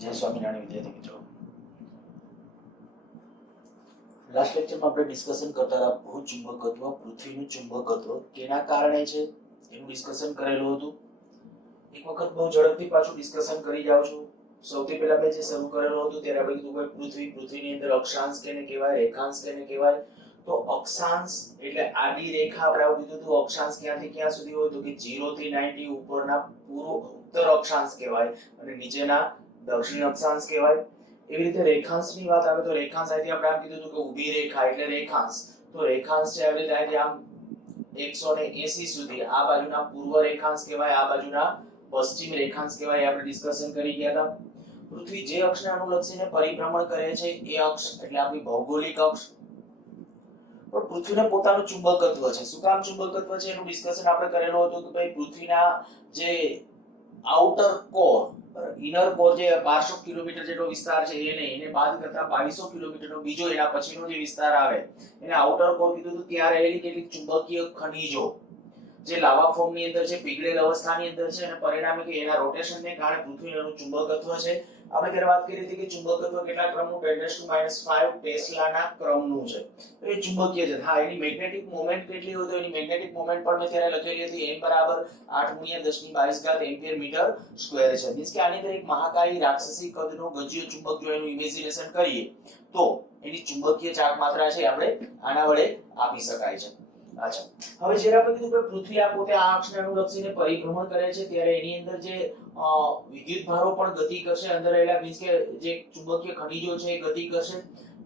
જય સ્વામિનારાયણ વિદ્યાર્થી મિત્રો, લાસ્ટ લેક્ચરમાં આપણે ડિસ્કશન કરતા હતા ભૂચુંબકત્વ, પૃથ્વીનું ચુંબકત્વ કેના કારણે છે એનું ડિસ્કશન કરેલું હતું. એક વખત બહુ ઝડપથી પાછું ડિસ્કશન કરી જાઉં છું. સૌથી પહેલા મેં જે શરૂ કરેલું હતું ત્યારે આપણે કીધું કે પૃથ્વીની અંદર અક્ષાંશ કેને કહેવાય, રેખાંશ કેને કહેવાય. તો અક્ષાંશ એટલે આડી રેખા આપણે આવું કીધું હતું. અક્ષાંશ ક્યાંથી ક્યાં સુધી હોય તો કે 0 થી 90 ઉપરના ઉત્તર અક્ષાંશ કહેવાય અને નીચેના દક્ષિણ અક્ષાંશ કહેવાય. એવી રીતે રેખાંશની વાત આવે તો રેખાંશ અહીંથી આપણે આમ કીધું હતું કે ઊભી રેખા એટલે રેખાંશ. તો રેખાંશ છે આવી રીતે અહીંથી આમ 180 સુધી આ બાજુના પૂર્વ રેખાંશ કહેવાય, આ બાજુના પશ્ચિમ રેખાંશ કહેવાય. આપણે ડિસ્કશન કરી ગયા હતા. પૃથ્વી જે અક્ષને અનુલક્ષીને પરિભ્રમણ કરે છે એ અક્ષ એટલે આપણી ભૌગોલિક અક્ષ. પણ પૃથ્વીને પોતાનું ચુંબકત્વ છે. શું કામ ચુંબકત્વ છે એનું ડિસ્કશન આપણે કરેલું હતું કે ભાઈ પૃથ્વીના જે આઉટર કોર, ઇનર કોર જે 1200 કિલોમીટર જેટલો વિસ્તાર છે એને બાદ કરતા 2200 કિલોમીટરનો બીજો એના પછીનો જે વિસ્તાર આવે એને આઉટર કોર કીધું. તો ત્યાં રહેલી કેટલીક ચુંબકીય ખનિજો જે લાવા ફોર્મની અંદર છે, પીગળેલ અવસ્થાની અંદર છે અને પરિણામે કે એના રોટેશનને કારણે પૃથ્વીનું ચુંબકત્વ છે. આપણે ત્યારે વાત કરી હતી કે ચુંબકત્વ કેટલા ક્રમનું 10⁻⁵ ટેસ્લાના ક્રમનું છે. તો એ ચુંબકીય છે. હા, એની મેગ્નેટિક મોમેન્ટ કેટલી હોય તો એની મેગ્નેટિક મોમેન્ટ પણ મેં ત્યારે લખેલી હતી m બરાબર 8×10⁻22 એમ્પિયર મીટર સ્ક્વેર છે. મીન્સ કે આની અંદર એક મહાકાય રાક્ષસી કદનો ગજ્યો ચુંબક જો એનું ઇમેજિનેશન કરીએ તો એની ચુંબકીય ચાર્જ માત્રા છે આપણે આના વડે આપી શકાય છે. અચ્છા, હવે જ્યારે આપણે કીધું કે પૃથ્વી આ પોતે આ અક્ષને અનુલક્ષીને પરિભ્રમણ કરે છે ત્યારે એની અંદર જે વિદ્યુત ભારો પણ ગતિ કરશે. અંદર રહેલા મીન્સ કે જે ચુંબકીય ખનિજો છે એ ગતિ કરશે.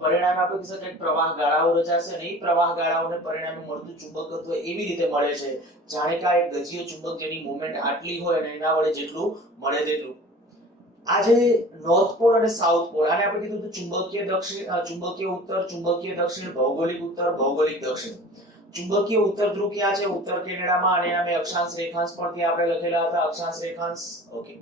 પરિણામે આપણે કહી શકાય પ્રવાહ ગાળાઓ રચાશે અને એ પ્રવાહ ગાળાઓને પરિણામે મળતું ચુંબકત્વ એવી રીતે મળે છે જાણે કે આ એક ગજ્યો ચુંબક જેની મોમેન્ટ આટલી હોય અને એના વડે જેટલું મળે તેટલું. આ જે નોર્થ પોલ અને સાઉથ પોલ, આને આપણે કીધું તો ચુંબકીય દક્ષિણ, ચુંબકીય ઉત્તર, ચુંબકીય દક્ષિણ, ભૌગોલિક ઉત્તર, ભૌગોલિક દક્ષિણ. ચુંબકીય ઉત્તર ધ્રુવ ક્યાં છે? ઉત્તર કેનેડામાં. અને એના મેં અક્ષાંશ રેખાંશ પણ ત્યાં આપણે લખેલા હતા. અક્ષાંશ રેખાંશ, ઓકે,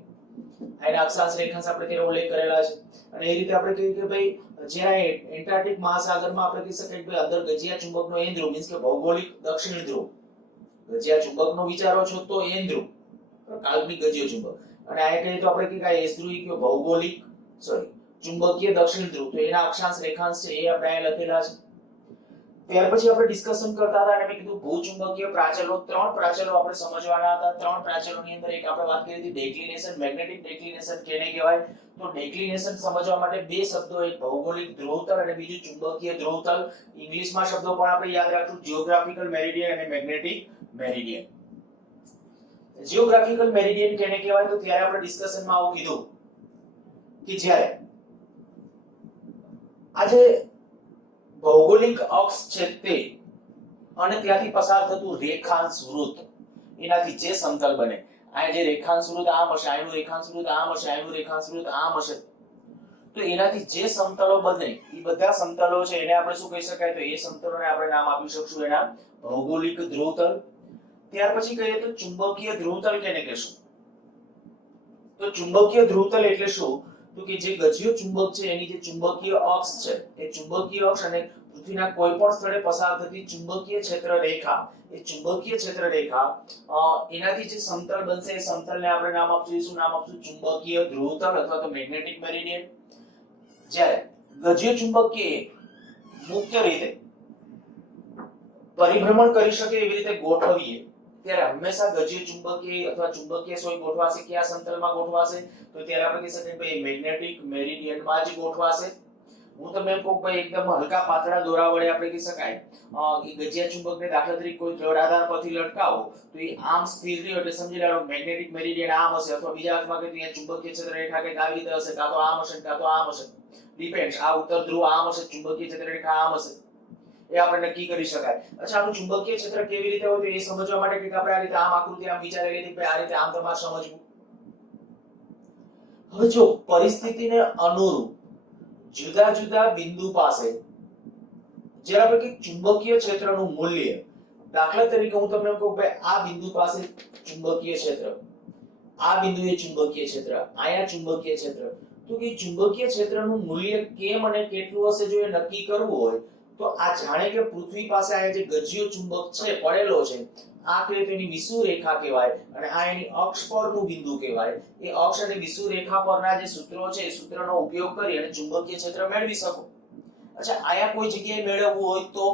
આના અક્ષાંશ રેખાંશ આપણે ત્યાં ઉલ્લેખ કરેલા છે. અને એ રીતે આપણે કહ્યું કે ભાઈ જ્યાં એન્ટાર્કટિક મહાસાગરમાં આપણે કહી શકાય કે અંદર ગજિયા ચુંબકનો એન ધ્રુવ, મીન્સ કે ભૌગોલિક દક્ષિણ ધ્રુવ. ગજિયા ચુંબકનો વિચારો છો તો એન ધ્રુવ, કાલ્પનિક ગજિયો ચુંબક. અને આ કહીએ તો આપણે કહીએ એસ ધ્રુવ કે ભૌગોલિક ચુંબકીય દક્ષિણ ધ્રુવ. તો એના અક્ષાંશ રેખાંશ છે એ આપણે અહીં લખેલા છે. ત્યાર પછી આપણે ડિસ્કશન કરતા હતા અને મેં કીધું ભૂચુંબકીય પ્રાચલો, 3 પ્રાચલો આપણે સમજવાના હતા. 3 પ્રાચલોની અંદર એક આપણે વાત કરી હતી ડેક્લિનેશન. મેગ્નેટિક ડેક્લિનેશન કેને કહેવાય? તો ડેક્લિનેશન સમજવા માટે બે શબ્દો, એક ભૌગોલિક ધ્રુવતલ અને બીજું ચુંબકીય ધ્રુવતલ. ઇંગ્લિશમાં શબ્દો પણ આપણે યાદ રાખશું, જીઓગ્રાફિકલ મેરિડિયન અને મેગ્નેટિક મેરિડિયન. જીઓગ્રાફિકલ મેરિડિયન કેને કહેવાય? તો ત્યારે આપણે ડિસ્કશનમાં આવું કીધું કે જ્યારે આજે ભૌગોલિક અક્ષ છે તે અને ત્યાંથી પસાર થતું રેખાંશ વૃત્ત, એનાથી જે સમતલ બને, આ જે રેખાંશ વૃત્ત આમ હશે, આનું રેખાંશ વૃત્ત આમ હશે, આનું રેખાંશ વૃત્ત આમ હશે, તો એનાથી જે સમતલો બને એ બધા સમતલો છે એને આપણે શું કહી શકાય? તો એ સમતલોને આપણે નામ આપી શકશું એના ભૌગોલિક ધ્રુવતલ. ત્યાર પછી કહીએ તો ચુંબકીય ધ્રુવતલ કેને કહેશું? તો ચુંબકીય ધ્રુવતલ એટલે શું? તો કે જે ગજ્યો ચુંબક છે એની જે ચુંબકીય અક્ષ છે એ ચુંબકીય અક્ષ અને પૃથ્વીના કોઈ પણ સ્થળે પસાર થતી ચુંબકીય ક્ષેત્ર રેખા, એ ચુંબકીય ક્ષેત્ર રેખા એનાથી જે સમતલ બનશે એ સમતલને આપણે નામ આપશું, શું નામ આપશું? ચુંબકીય ધ્રુવતલ અથવા તો મેગ્નેટિક મેરિડિયન. જ્યારે ગજ્યો ચુંબક કે મુખ્ય રીતે પરિભ્રમણ કરી શકે એવી રીતે ગોઠવીએ ત્યારે હંમેશા ગજ્યો ચુંબકીય અથવા ચુંબકીય સોય ગોઠવાશે કયા સમતલમાં ગોઠવાશે? તો ત્યારે આપણે કહી શકીએ ભાઈ મેગ્નેટિક મેરિડિયનમાં જ ગોઠવાશે. હું તમને એમ કહું ભાઈ એકદમ હલકા પાતળા દોરા વડે આપણે કહી શકાય કે ગજિયા ચુંબકને દાખલા તરીકે કોઈ દ્રઢ આધાર પરથી લટકાવો તો એ આમ સ્થિર રહ્યો એટલે સમજી લેવાનો મેગ્નેટિક મેરિડિયન આમ હશે, અથવા બીજા અર્થમાં કે ત્યાં ચુંબકીય ક્ષેત્ર રેખા કે આવી રીતે હશે, કાં તો આમ હશે કાં તો આમ હશે, ડિપેન્ડ્સ. આ ઉત્તર ધ્રુવ આમ હશે, ચુંબકીય ક્ષેત્ર રેખા આમ હશે, એ આપણે નક્કી કરી શકાય. અચ્છા, આનું ચુંબકીય ક્ષેત્ર કેવી રીતે હોય તો એ સમજવા માટે કે આપણે આ રીતે આમ આકૃતિ આમ વિચારેલી હતી, આ રીતે આમ તમારે સમજવું. હવે જો પરિસ્થિતિને અનુરૂપ જુદા જુદા બિંદુ પાસે જ્યારે આપણે કે ચુંબકીય ક્ષેત્રનું મૂલ્ય, દાખલા તરીકે હું તમને કહું ભાઈ આ બિંદુ પાસે ચુંબકીય ક્ષેત્ર, આ બિંદુએ ચુંબકીય ક્ષેત્ર, આયા ચુંબકીય ક્ષેત્ર, તો કે ચુંબકીય ક્ષેત્રનું મૂલ્ય કેમ અને કેટલું હશે જો એ નક્કી કરવું હોય તો આ જાણે કે પૃથ્વી પાસે આ જે ગજ્યો ચુંબક છે પડેલો છે, આ કહીએ તો એની વિષુવ રેખા કહેવાય અને આ એની અક્ષ પરનું બિંદુ કહેવાય. એ અક્ષ અને વિષુવ રેખા પરના જે સૂત્રો છે એ સૂત્રનો ઉપયોગ કરી અને ચુંબકીય ક્ષેત્ર મેળવી શકો. અચ્છા, આયા કોઈ જગ્યાએ મેળવવું હોય તો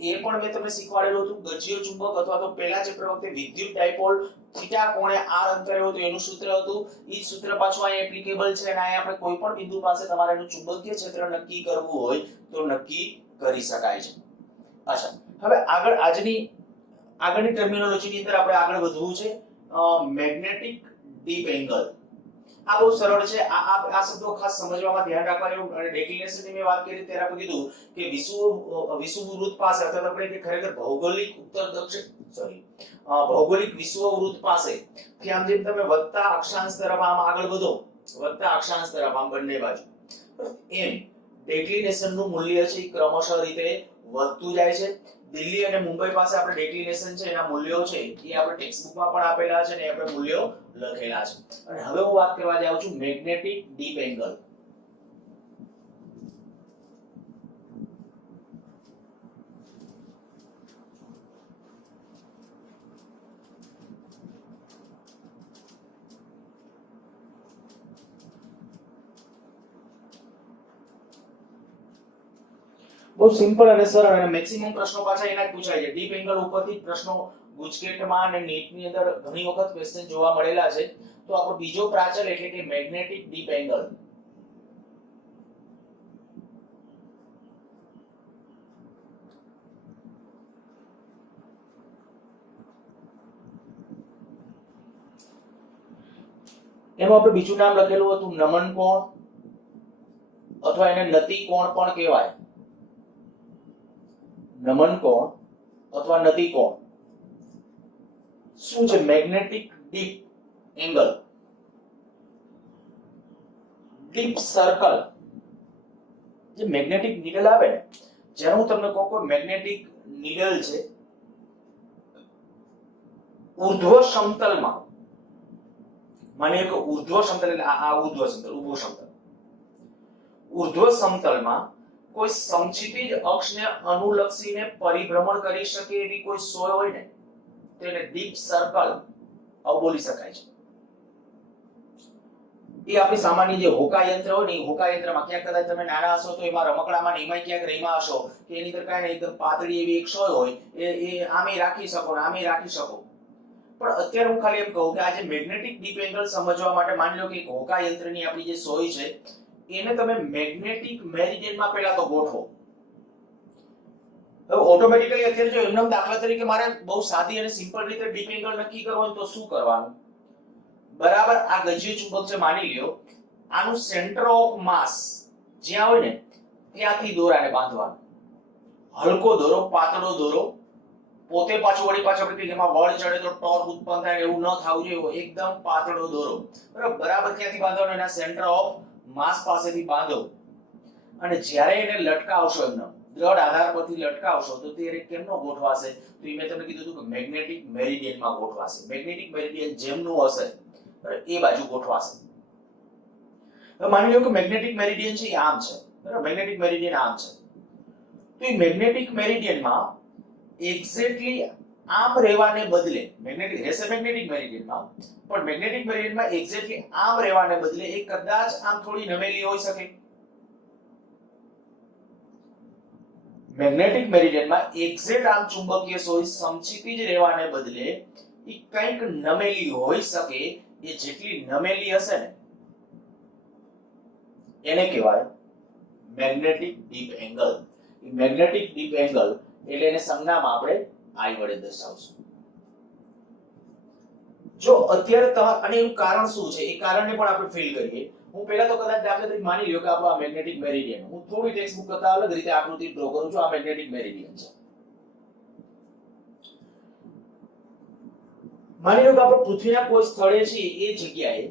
એ પણ મેં તમને શીખવાડેલું હતું. ગજ્યો ચુંબક અથવા તો પહેલા ચેપ્ટર વખતે વિદ્યુત ડાયપોલ થીટા કોણે r અંતરે હોય તો એનું સૂત્ર હતું. એ જ સૂત્ર પાછું અહીંયા એપ્લિકેબલ છે અને અહીંયા આપણે કોઈ પણ બિંદુ પાસે તમારે એનું ચુંબકીય ક્ષેત્ર નક્કી કરવું હોય તો નક્કી કરી શકાય છે. અચ્છા, હવે આગળની ટર્મિનોલોજીની અંદર આપણે આગળ વધવું છે. Magnetic deep angle. આ બહુ સરળ છે. આ શબ્દો ખાસ સમજવામાં ધ્યાન રાખવાનું. અને ડેક્લિનેશનની મેં વાત કરી ત્યારે આપણે કીધું કે વિષુવવૃત્ત પાસે અથવા આપણે કે ખરેખર ભૌગોલિક ભૌગોલિક વિષુવવૃત્ત પાસે થી આમ જેમ તમે વધતા અક્ષાંશ તરફ આમ આગળ વધો, વધતા અક્ષાંશ તરફ આમ બંને બાજુ, એમ ડેક્લિનેશનનું મૂલ્ય છે ક્રમશઃ રીતે વધતું જાય છે. દિલ્હી અને મુંબઈ પાસે આપણે ડેક્લિનેશન છે એના મૂલ્યો છે એ આપણે ટેક્સ્ટબુકમાં પણ આપેલા છે અને આપણે મૂલ્યો લખેલા છે. અને હવે હું વાત કરવા જાઉં છું મેગ્નેટિક ડીપ એંગલ. બહુ સિમ્પલ અને સરળ અને મેક્સિમમ પ્રશ્નો પાછા એના જ પૂછાય છે. ડીપ એંગલ ઉપરથી પ્રશ્નો ગુજકેટમાં અને નીટની અંદર ઘણી વખત ક્વેશ્ચન જોવા મળેલા છે. તો આપણો બીજો પ્રાચલ એટલે કે મેગ્નેટિક ડીપ એંગલ. એનું આપણે બીજું નામ લખેલું હતું નમન કોણ અથવા એને નતિ કોણ પણ કહેવાય. નમન કોણ અથવા નતિ કોણ શું છે? Magnetic deep angle, deep circle. જે મેગ્નેટિક નીડલ આવે ને, જ્યારે હું તમને કહું કે મેગ્નેટિક નીડલ છે ઉર્ધ્વ સમતલમાં, માની કે ઉર્ધ્વ સમતલ એટલે આ ઉર્ધ્વ સમતલ, ઉભો સમતલ, ઉર્ધ્વ સમતલમાં કોઈ સમક્ષિતિજ અક્ષને અનુલક્ષીને પરિભ્રમણ કરી શકે એવી કોઈ સોય હોય ને તેને ડીપ સર્કલ આવું બોલી શકાય છે. એ આપણી સામાન્ય જે હોકા યંત્ર હોય ને, એ હોકા યંત્રમાં ક્યાંક કદાચ તમે નાના હશો તો એમાં રમકડામાં ને એમાં ક્યાંક રહીમાં હશો કે એની અંદર કાંઈ એકદમ પાતળી એવી એક સોય હોય, એ આમે રાખી શકો ને આમે રાખી શકો. પણ અત્યારે હું ખાલી એમ કહું કે આજે મેગ્નેટિક ડીપ એંગલ સમજવા માટે માની લો કે એક હોકા યંત્રની આપણી જે સોય છે એને તમે મેગ્નેટિક મેરિડિયનમાં પહેલા તો ગોઠવો. હવે ઓટોમેટિકલી અત્યારે જો એમનેમ દાખલા તરીકે મારે બહુ સાદી અને સિમ્પલ રીતે ડીપ એંગલ નક્કી કરવો હોય તો શું કરવાનું? બરાબર આ ગજ્ય ચુંબક છે માની લ્યો, આનું સેન્ટર ઓફ માસ જ્યાં હોય ને ત્યાંથી દોરાને બાંધવાનું. હલકો દોરો, પાતળો દોરો. પોતે પાછું વળી પાછું આપણે કહીએ એમાં વળ ચડે તો ટોર્ક ઉત્પન્ન થાય એવું ન થવું જોઈએ. એકદમ પાતળો દોરો. બરાબર ક્યાંથી બાંધવાનો? એના સેન્ટર ઓફ માસ પાસેથી બાંધો. અને જ્યારે એને લટકાવશો, એમનો દ્રઢ આધાર પરથી લટકાવશો તો તે કેમનો ગોઠવાશે? તો એ મેં તમને કીધું હતું કે મેગ્નેટિક મેરિડિયનમાં ગોઠવાશે. મેગ્નેટિક મેરિડિયન જેમનું હશે એ બાજુ ગોઠવાશે. હવે માની લો કે મેગ્નેટિક મેરિડિયન છે એ આમ છે, બરાબર? મેગ્નેટિક મેરિડિયન આમ છે. તો એ મેગ્નેટિક મેરિડિયનમાં એક્ઝેક્ટલી આમ રહેવાને બદલે, મેગ્નેટિક રહેશે મેગ્નેટિક મેરિડિયનમાં, પણ મેગ્નેટિક મેરિડિયનમાં એક્ઝેક્ટલી આમ રહેવાને બદલે એ કદાચ આમ થોડી નમેલી હોઈ શકે. મેગ્નેટિક મેરિડિયનમાં એક્ઝેક્ટ આમ ચુંબકીય સોય સમક્ષિતિજ રહેવાને બદલે એ કંઈક નમેલી હોઈ શકે. એ જેટલી નમેલી હશે ને એને કહેવાય મેગ્નેટિક ડીપ એંગલ. એ મેગ્નેટિક ડીપ એંગલ એટલે એને સંજ્ઞામાં આપણે I વડે દર્શાવશું. જો અત્યારે અને એનું કારણ શું છે એ કારણને પણ આપણે ફીલ કરીએ. હું પહેલા તો કદાચ દાખલા તરીકે માની લ્યો કે આપણો આ મેગ્નેટિક મેરિડિયન, હું થોડી ટેક્સ્ટબુક કરતા અલગ રીતે આકૃતિ ડ્રો કરું છું. આ મેગ્નેટિક મેરિડિયન છે. માની લો કે આપણે પૃથ્વીના કોઈ સ્થળે છે એ જગ્યાએ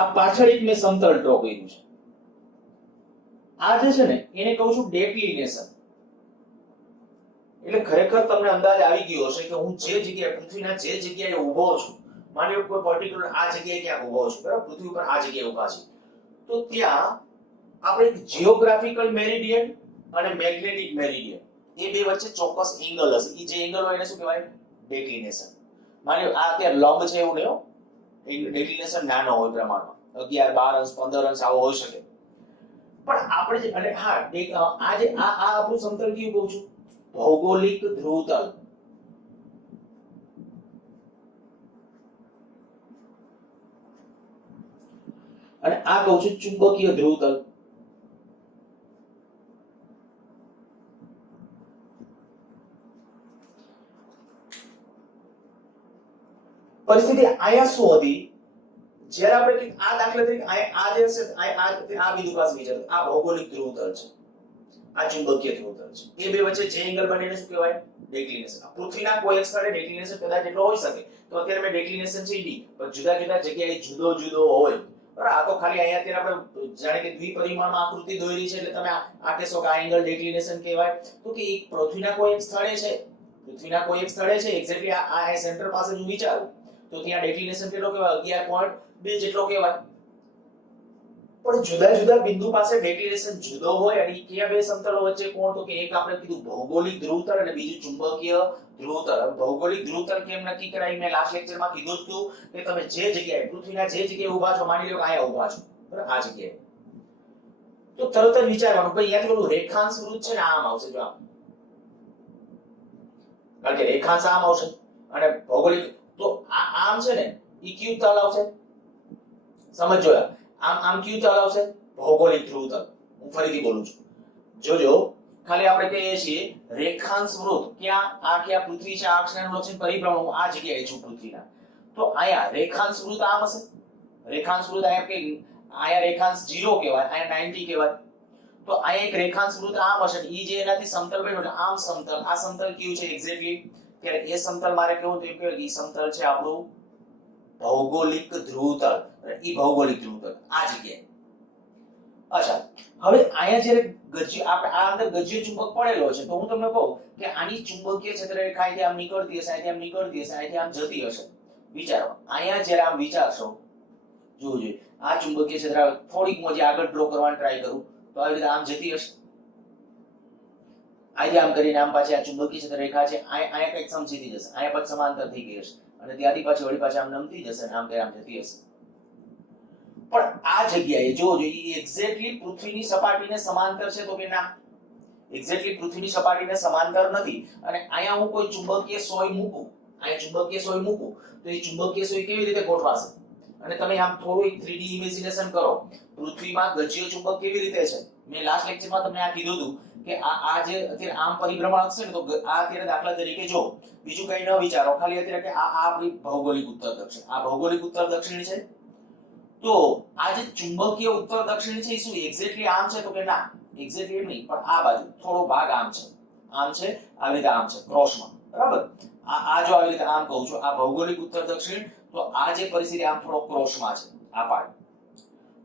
આ પાછળ એક મેં સમતલ ડ્રો કર્યું છે. આ જે છે ને એને કહું છું ડેક્લિનેશન. એટલે ખરેખર તમને અંદાજ આવી ગયો હશે કે હું જે જગ્યાએ પૃથ્વીના જે જગ્યાએ ઊભો છું, માની લો કોઈ પર્ટિક્યુલર આ જગ્યાએ ક્યાંક ઊભો છું, બરાબર? પૃથ્વી ઉપર આ જગ્યાએ ઊભા છે, તો ત્યાં આપણે જીઓગ્રાફિકલ મેરિડિયન અને મેગ્નેટિક મેરિડિયન એ બે વચ્ચે ચોક્કસ એંગલ હશે. એ જે એંગલ હોય એને શું કહેવાય? ડેક્લિનેશન. માની લો આ અત્યારે લંબ છે એવું નહીં, ડેક્લિનેશન નાનો હોય પ્રમાણમાં 11 12 અંશ 15 અંશ આવો હોઈ શકે. પણ આપણે જે અને હા આ જે આ આપણું સમતલ કયું કહું છું? ભૌગોલિક ધ્રુવતલ. અને આ કહું છું ચુંબકીય ધ્રુવતલ. પરિસ્થિતિ આયા શું હતી? જ્યારે આપણે આ દાખલા તરીકે આ જે છે આ બિંદુ પાસે વિચારો, આ ભૌગોલિક ધ્રુવતલ છે, આ ચુંબકીય ધ્રુવતલ છે. એ બે વચ્ચે જે એંગલ બને એને શું કહેવાય? ડેક્લિનેશન. પૃથ્વીના કોઈ એક સ્થળે ડેક્લિનેશન કદાચ એટલો હોઈ શકે. તો અત્યારે મેં ડેક્લિનેશન છે ડી, પણ જુદા જુદા જગ્યાએ જુદો જુદો હોય. બરાબર? આ તો ખાલી અહીંયા અત્યારે આપણે જાણે કે દ્વિપરિમાણમાં આકૃતિ દોરી છે એટલે તમે આ કહેશો કે આ એંગલ ડેક્લિનેશન કહેવાય. તો કે એક પૃથ્વીના કોઈ એક સ્થળે છે, પૃથ્વીના કોઈ એક સ્થળે છે એક્ઝેક્ટલી આ સેન્ટર પાસે હું વિચારું તો ત્યાં ડેક્લિનેશન કેટલો કહેવાય? 11.2 જેટલો કહેવાય. પણ જુદા જુદા બિંદુ પાસે ડેક્લિનેશન જુદો હોય અને કયા બે સમતલો વચ્ચે કોણ? તો કે એક આપણે કીધું ભૌગોલિક ધ્રુવતલ અને બીજું ચુંબકીય ધ્રુવતલ. ભૌગોલિક ધ્રુવતલ કેમ નક્કી કરાય? મેં લાસ્ટ લેક્ચરમાં કીધું હતું કે તમે જે જગ્યાએ પૃથ્વીના જે જગ્યાએ ઊભા છો, માની લો કે અહીંયા ઊભા છો, બરાબર, આ જગ્યાએ, તો તરત જ વિચારવાનું ભાઈ અહીંયાથી ઓલું રેખાંશ વૃત્ત છે ને આમ આવશે. જો આમ, કારણ કે રેખાંશ આમ આવશે અને ભૌગોલિક તો આમ છે ને ઈ ક્યુ તલ આવશે. સમજો, આમ ક્યુ તલ આવશે, ભૌગોલિક ધ્રુવતલ. હું ફરીથી બોલું છું, જોજો. ખાલી આપણે કહીએ છીએ રેખાંશ વૃત્ત ક્યાં? આ ક્યાં પૃથ્વી છે, આ અક્ષાંશ લક્ષણ પરિભ્રમણ હું આ જગ્યાએ છું પૃથ્વીના. તો અહીંયા રેખાંશ વૃત્ત આમ હશે. રેખાંશ વૃત્ત અહીંયા કે અહીંયા રેખાંશ 0 કહેવાય, અહીંયા 90 કહેવાય. તો અહીંયા એક રેખાંશ વૃત્ત આમ હશે. ઈ જે એનાથી સમતલ બન્યું એટલે આમ સમતલ. આ સમતલ કયું છે એક્ઝેક્ટલી? ત્યારે એ સમતલ મારે કેવું તો કે ઈ સમતલ છે આપણું ભૌગોલિક ધ્રુવતલ. ઈ ભૌગોલિક ધ્રુવતલ આ જગ્યાએ. અચ્છા, હવે અહીંયા જ્યારે આપણે આ અંદર ગજ્ય ચુંબક પડેલો છે તો હું તમને કહું કે આની ચુંબકીય ક્ષેત્ર રેખા અહીંથી આમ નીકળતી હશે, અહીંથી આમ નીકળતી હશે, અહીંથી આમ જતી હશે. વિચારો, અહીંયા જ્યારે આમ વિચારશો, જોજો આ ચુંબકીય ક્ષેત્ર થોડીક મોજી આગળ ડ્રો કરવાની ટ્રાય કરું તો આવી રીતે આમ જતી હશે. અહીંથી આમ કરીને આમ પાછી આ ચુંબકીય ક્ષેત્ર રેખા છે અહીંયા કંઈક સમસીધી જશે, અહીંયા પછી સમાંતર થઈ ગઈ હશે અને ત્યાંથી પાછી વળી પાછી આમ નમતી જશે અને આમ કે આમ જતી હશે. પણ આ જગ્યાએ જોજો ઈ એક્ઝેક્ટલી પૃથ્વીની સપાટીને સમાંતર છે તો કે ના, એક્ઝેક્ટલી પૃથ્વીની સપાટીને સમાંતર નથી. અને અહીંયા હું કોઈ ચુંબકીય સોય મૂકું, અહીંયા ચુંબકીય સોય મૂકું તો એ ચુંબકીય સોય કેવી રીતે ગોઠવાશે? અને તમે આમ થોડું એક 3D ઇમેજિનેશન કરો, પૃથ્વીમાં ગજ્ય ચુંબક કેવી રીતે છે? મેં લાસ્ટ લેક્ચરમાં તમને આ કીધું હતું કે આ જે અત્યારે આમ પરિભ્રમણ છે ને, તો આ અત્યારે દાખલા તરીકે જો બીજું કઈ ન વિચારો, ખાલી અત્યારે કે આ આપણી ભૌગોલિક ઉત્તર દક્ષિણ, આ ભૌગોલિક ઉત્તર દક્ષિણ છે. તો આ જે ચુંબકીય ઉત્તર દક્ષિણ છે એ શું એક્ઝેક્ટલી આમ છે? તો કે ના, એક્ઝેક્ટલી નહીં, પણ આ બાજુ થોડો ભાગ આમ છે, આવી રીતે આમ છે ક્રોસમાં, બરાબર? આ જો આવી રીતે આમ કહું છું, આ ભૌગોલિક ઉત્તર દક્ષિણ. તો આ જે પરિસ્થિતિ આમ થોડો ક્રોસમાં છે આ પાર્ટ.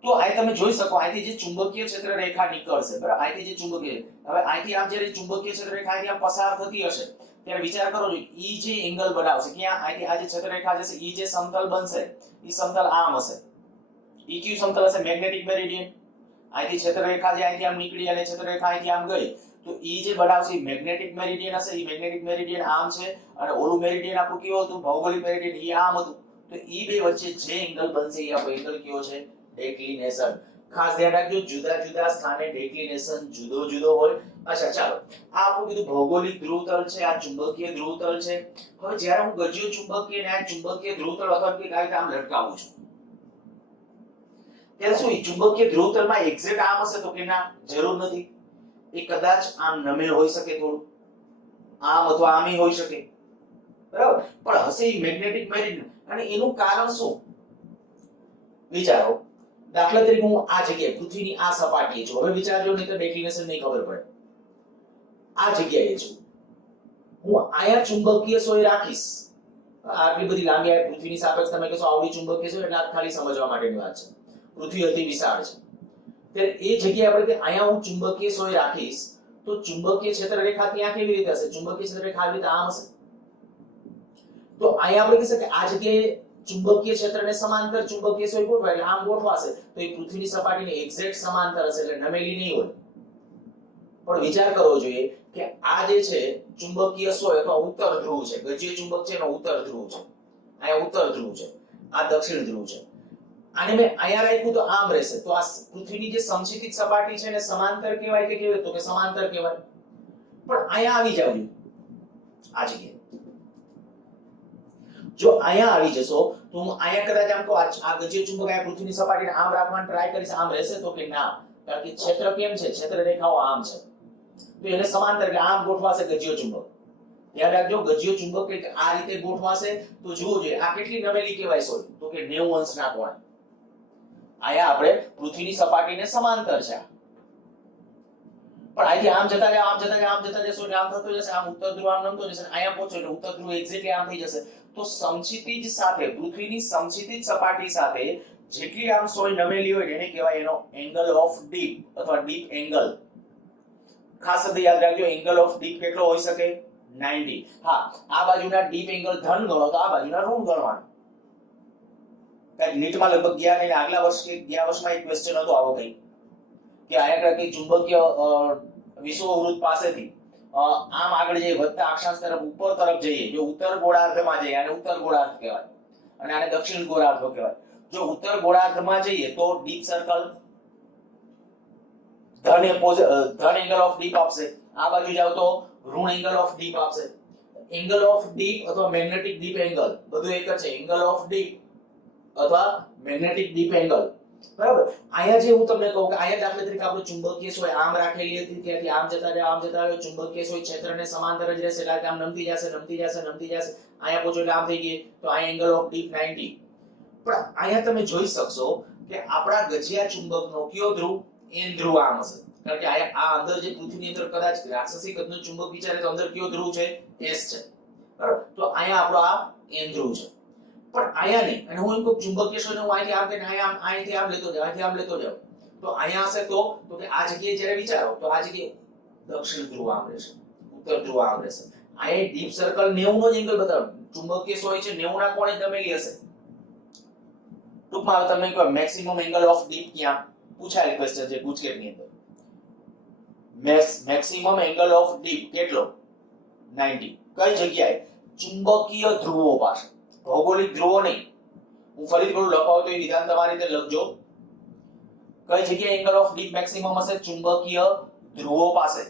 તો અહીં તમે જોઈ શકો અહીંથી જે ચુંબકીય ક્ષેત્ર રેખા નીકળશે, બરાબર? અહીંથી જે ચુંબકીય, હવે અહીંથી આમ જ્યારે ચુંબકીય ક્ષેત્ર રેખા અહીંથી આમ પસાર થતી હશે ત્યારે વિચાર કરો છો ઈ જે એંગલ બનાવશે, ક્યાં? અહીંથી આ જે ક્ષેત્ર રેખા જશે, ઈ જે સમતલ બનશે, ઈ સમતલ આમ હશે. ઈ કયું સમતલ હશે? Magnetic meridian. અહીંથી ક્ષેત્ર રેખા જે અહીંથી આમ નીકળી અને ક્ષેત્ર રેખા અહીંથી આમ ગઈ, તો ઈ જે બનાવશે મેગ્નેટિક મેરિડિયન હશે. ઈ મેગ્નેટિક મેરિડિયન આમ છે અને ઓલું મેરિડિયન આપણું કેવું હતું? ભૌગોલિક મેરિડિયન, ઈ આમ હતું. તો ઈ બે વચ્ચે જે એંગલ બનશે એ આપણો એંગલ કયો છે? ડેક્લિનેશન. ખાસ ધ્યાન રાખજો, જુદા જુદા સ્થાને ડેક્લિનેશન જુદો જુદો હોય. અચ્છા, ચાલો, આ આપણું કીધું ભૌગોલિક ધ્રુવતલ છે, આ ચુંબકીય ધ્રુવતલ છે. હવે જ્યારે હું ગજ્ય ચુંબકીય ને આ ચુંબકીય ધ્રુવતલ અથવા કંઈક આ રીતે આમ લટકાવું છું ત્યારે શું ચુંબકીય ધ્રુવતલમાં એક્ઝેક્ટ આમ હશે? તો કે ના, જરૂર નથી. એ કદાચ આમ નમેલ હોઈ શકે, થોડું આમ અથવા આમ હોઈ શકે, બરાબર? પણ હશે એ મેગ્નેટિક મેરિડિયન. અને એનું કારણ શું વિચારો. દાખલા તરીકે હું આ જગ્યાએ પૃથ્વીની આ સપાટીએ છું, હવે વિચારજો, નહીં તો ડેક્લિનેશન નહીં ખબર પડે. આ જગ્યાએ છું હું, આયા ચુંબકીય સોય રાખીશ. આટલી બધી લાંબી આ પૃથ્વીની સાપેક્ષ તમે કહેશો આવડી ચુંબકીય સોય, એટલે આ ખાલી સમજવા માટેની વાત છે. પૃથ્વી અતિ વિશાળ છે ત્યારે એ જગ્યાએ આપણે અહીંયા હું ચુંબકીય સોય રાખીશ તો ચુંબકીય ક્ષેત્ર રેખા ત્યાં કેવી રીતે હશે? ચુંબકીય ક્ષેત્ર રેખા આવી રીતે આમ હશે. તો અહીંયા આપણે કહી શકીએ આ જગ્યાએ ચુંબકીય ક્ષેત્રને સમાંતર ચુંબકીય સોય ગોઠવાય એટલે આમ ગોઠવાશે તો એ પૃથ્વીની સપાટીને એક્ઝેક્ટ સમાંતર હશે એટલે નમેલી નહીં હોય. પણ વિચાર કરવો જોઈએ કે આ જે છે ચુંબકીય સોય અથવા ઉત્તર ધ્રુવ છે, ગજીય ચુંબક છે એનો ઉત્તર ધ્રુવ છે, અહીંયા ઉત્તર ધ્રુવ છે, આ દક્ષિણ ધ્રુવ છે. આને મેં અહીંયા રાખ્યું તો આમ રહેશે, તો આ પૃથ્વીની જે સમક્ષિતિજ સપાટી છે એને સમાંતર કહેવાય કે કેવાય? તો કે સમાંતર કહેવાય. પણ અહીંયા આવી જાવ આ જગ્યાએ, જો અહીંયા આવી જશો તો હું અહીંયા કદાચ આમ તો આ ગજીય ચુંબક આ પૃથ્વીની સપાટીને આમ રાખવાનો ટ્રાય કરીશ, આમ રહેશે? તો કે ના, કારણ કે ક્ષેત્ર કેમ છે, ક્ષેત્ર રેખાઓ આમ છે તો એને સમાંતર કે આમ ગોઠવાશે ગજીય ચુંબક. યાદ રાખજો, ગજીય ચુંબક કે આ રીતે ગોઠવાશે તો જુઓ જોઈએ આ કેટલી નમેલી કહેવાય સોય? તો કે 90 અંશના કોણે. અહીંયા આપણે પૃથ્વીની સપાટીને સમાંતર છે, પણ અહીંથી આમ જતા જાય, આમ જતા જાય, આમ જતા જશો એટલે આમ થતો જશે, આમ ઉત્તર ધ્રુવ આમ નમતો જશે, અહીંયા પહોંચો એટલે ઉત્તર ધ્રુવ એક્ઝેક્ટલી આમ થઈ જશે. તો સમક્ષિતિજ સાથે, પૃથ્વીની સમક્ષિતિજ સપાટી સાથે જેટલી આમ સોય નમેલી હોય એને કહેવાય એનો એંગલ ઓફ ડીપ અથવા ડીપ એંગલ. ખાસ શબ્દ યાદ રાખજો, એંગલ ઓફ ડીપ કેટલો હોઈ શકે? 90. હા, આ બાજુના ડીપ એંગલ ધન ગણો તો આ બાજુના ઋણ ગણવાનો. નીટમાં લગભગ ગયા નહીં આગલા વર્ષ કે ગયા વર્ષમાં એક ક્વેશ્ચન હતો આવો કઈ કે આયા કે ચુંબકીય વિષુવવૃત્ત પાસેથી આમ આગળ જઈએ વધતા અક્ષાંશ તરફ ઉપર તરફ જઈએ, જો ઉત્તર ગોળાર્ધમાં જઈએ આને ઉત્તર ગોળાર્ધ કહેવાય અને આને દક્ષિણ ગોળાર્ધ કહેવાય. જો ઉત્તર ગોળાર્ધમાં જઈએ તો ડીપ સર્કલ ધન એંગલ ઓફ ડીપ આપશે, આ બાજુ જાવ તો ઋણ એંગલ ઓફ ડીપ આપશે. એંગલ ઓફ ડીપ અથવા મેગ્નેટિક ડીપ એંગલ બધું એક જ છે, એંગલ ઓફ ડીપ અથવા મેગ્નેટિક ડીપ એંગલ. બરાબર, અહીંયા જે હું તમને કહું કે અહીંયા દાખલા તરીકે આપણે ચુંબકીય સોય આમ રાખેલી હતી, ત્યાંથી આમ જતા રહ્યા, આમ જતા રહ્યા, ચુંબકીય સોય ક્ષેત્રને સમાંતર જ રહેશે એટલે આમ નમતી જશે, નમતી જશે, નમતી જશે, અહીંયા પહોંચો એટલે આમ થઈ ગઈ તો આ એંગલ ઓફ ડીપ 90. પણ અહીંયા તમે જોઈ શકશો કે આપણા ગજિયા ચુંબકનો કયો ધ્રુવ? એન ધ્રુવ આમ હશે, કારણ કે આ અંદર જે પૃથ્વીની અંદર કદાચ રાક્ષસી કદનું ચુંબક વિચારે તો અંદર કયો ધ્રુવ છે? એસ છે. બરાબર, તો અહીંયા આપણો આ એન ધ્રુવ છે. પણ અહીંયા નહીં, અને હું એમ કહું ચુંબકીય સોયને હું અહીંથી આમ કરીને અહીંથી આમ લેતો જાવ, અહીંથી આમ લેતો જાવ તો અહીંયા હશે તો કે આ જગ્યાએ જ્યારે વિચારો તો આ જગ્યાએ દક્ષિણ ધ્રુવ આમ રહેશે, ઉત્તર ધ્રુવ આમ રહેશે. અહીંયા ડીપ સર્કલ 90 નો જ એંગલ બતાવો, ચુંબકીય સોય છે 90 ના કોણે નમેલી હશે. ટૂંકમાં તમને કહો મેક્સિમમ એંગલ ઓફ ડીપ ક્યાં પૂછાયેલ ક્વેશ્ચન છે ગુજકેટની અંદર. મેક્સિમમ એંગલ ઓફ ડીપ કેટલો? 90. કઈ જગ્યાએ? ચુંબકીય ધ્રુવો પાસે, ભૌગોલિક ધ્રુવો નહીં. હું ફરીથી બોલું, લખાવો તો એ વિધાન તમારી રીતે લખજો. કઈ જગ્યાએ એંગલ ઓફ ડીપ મેક્સિમમ હશે? ચુંબકીય ધ્રુવો પાસે.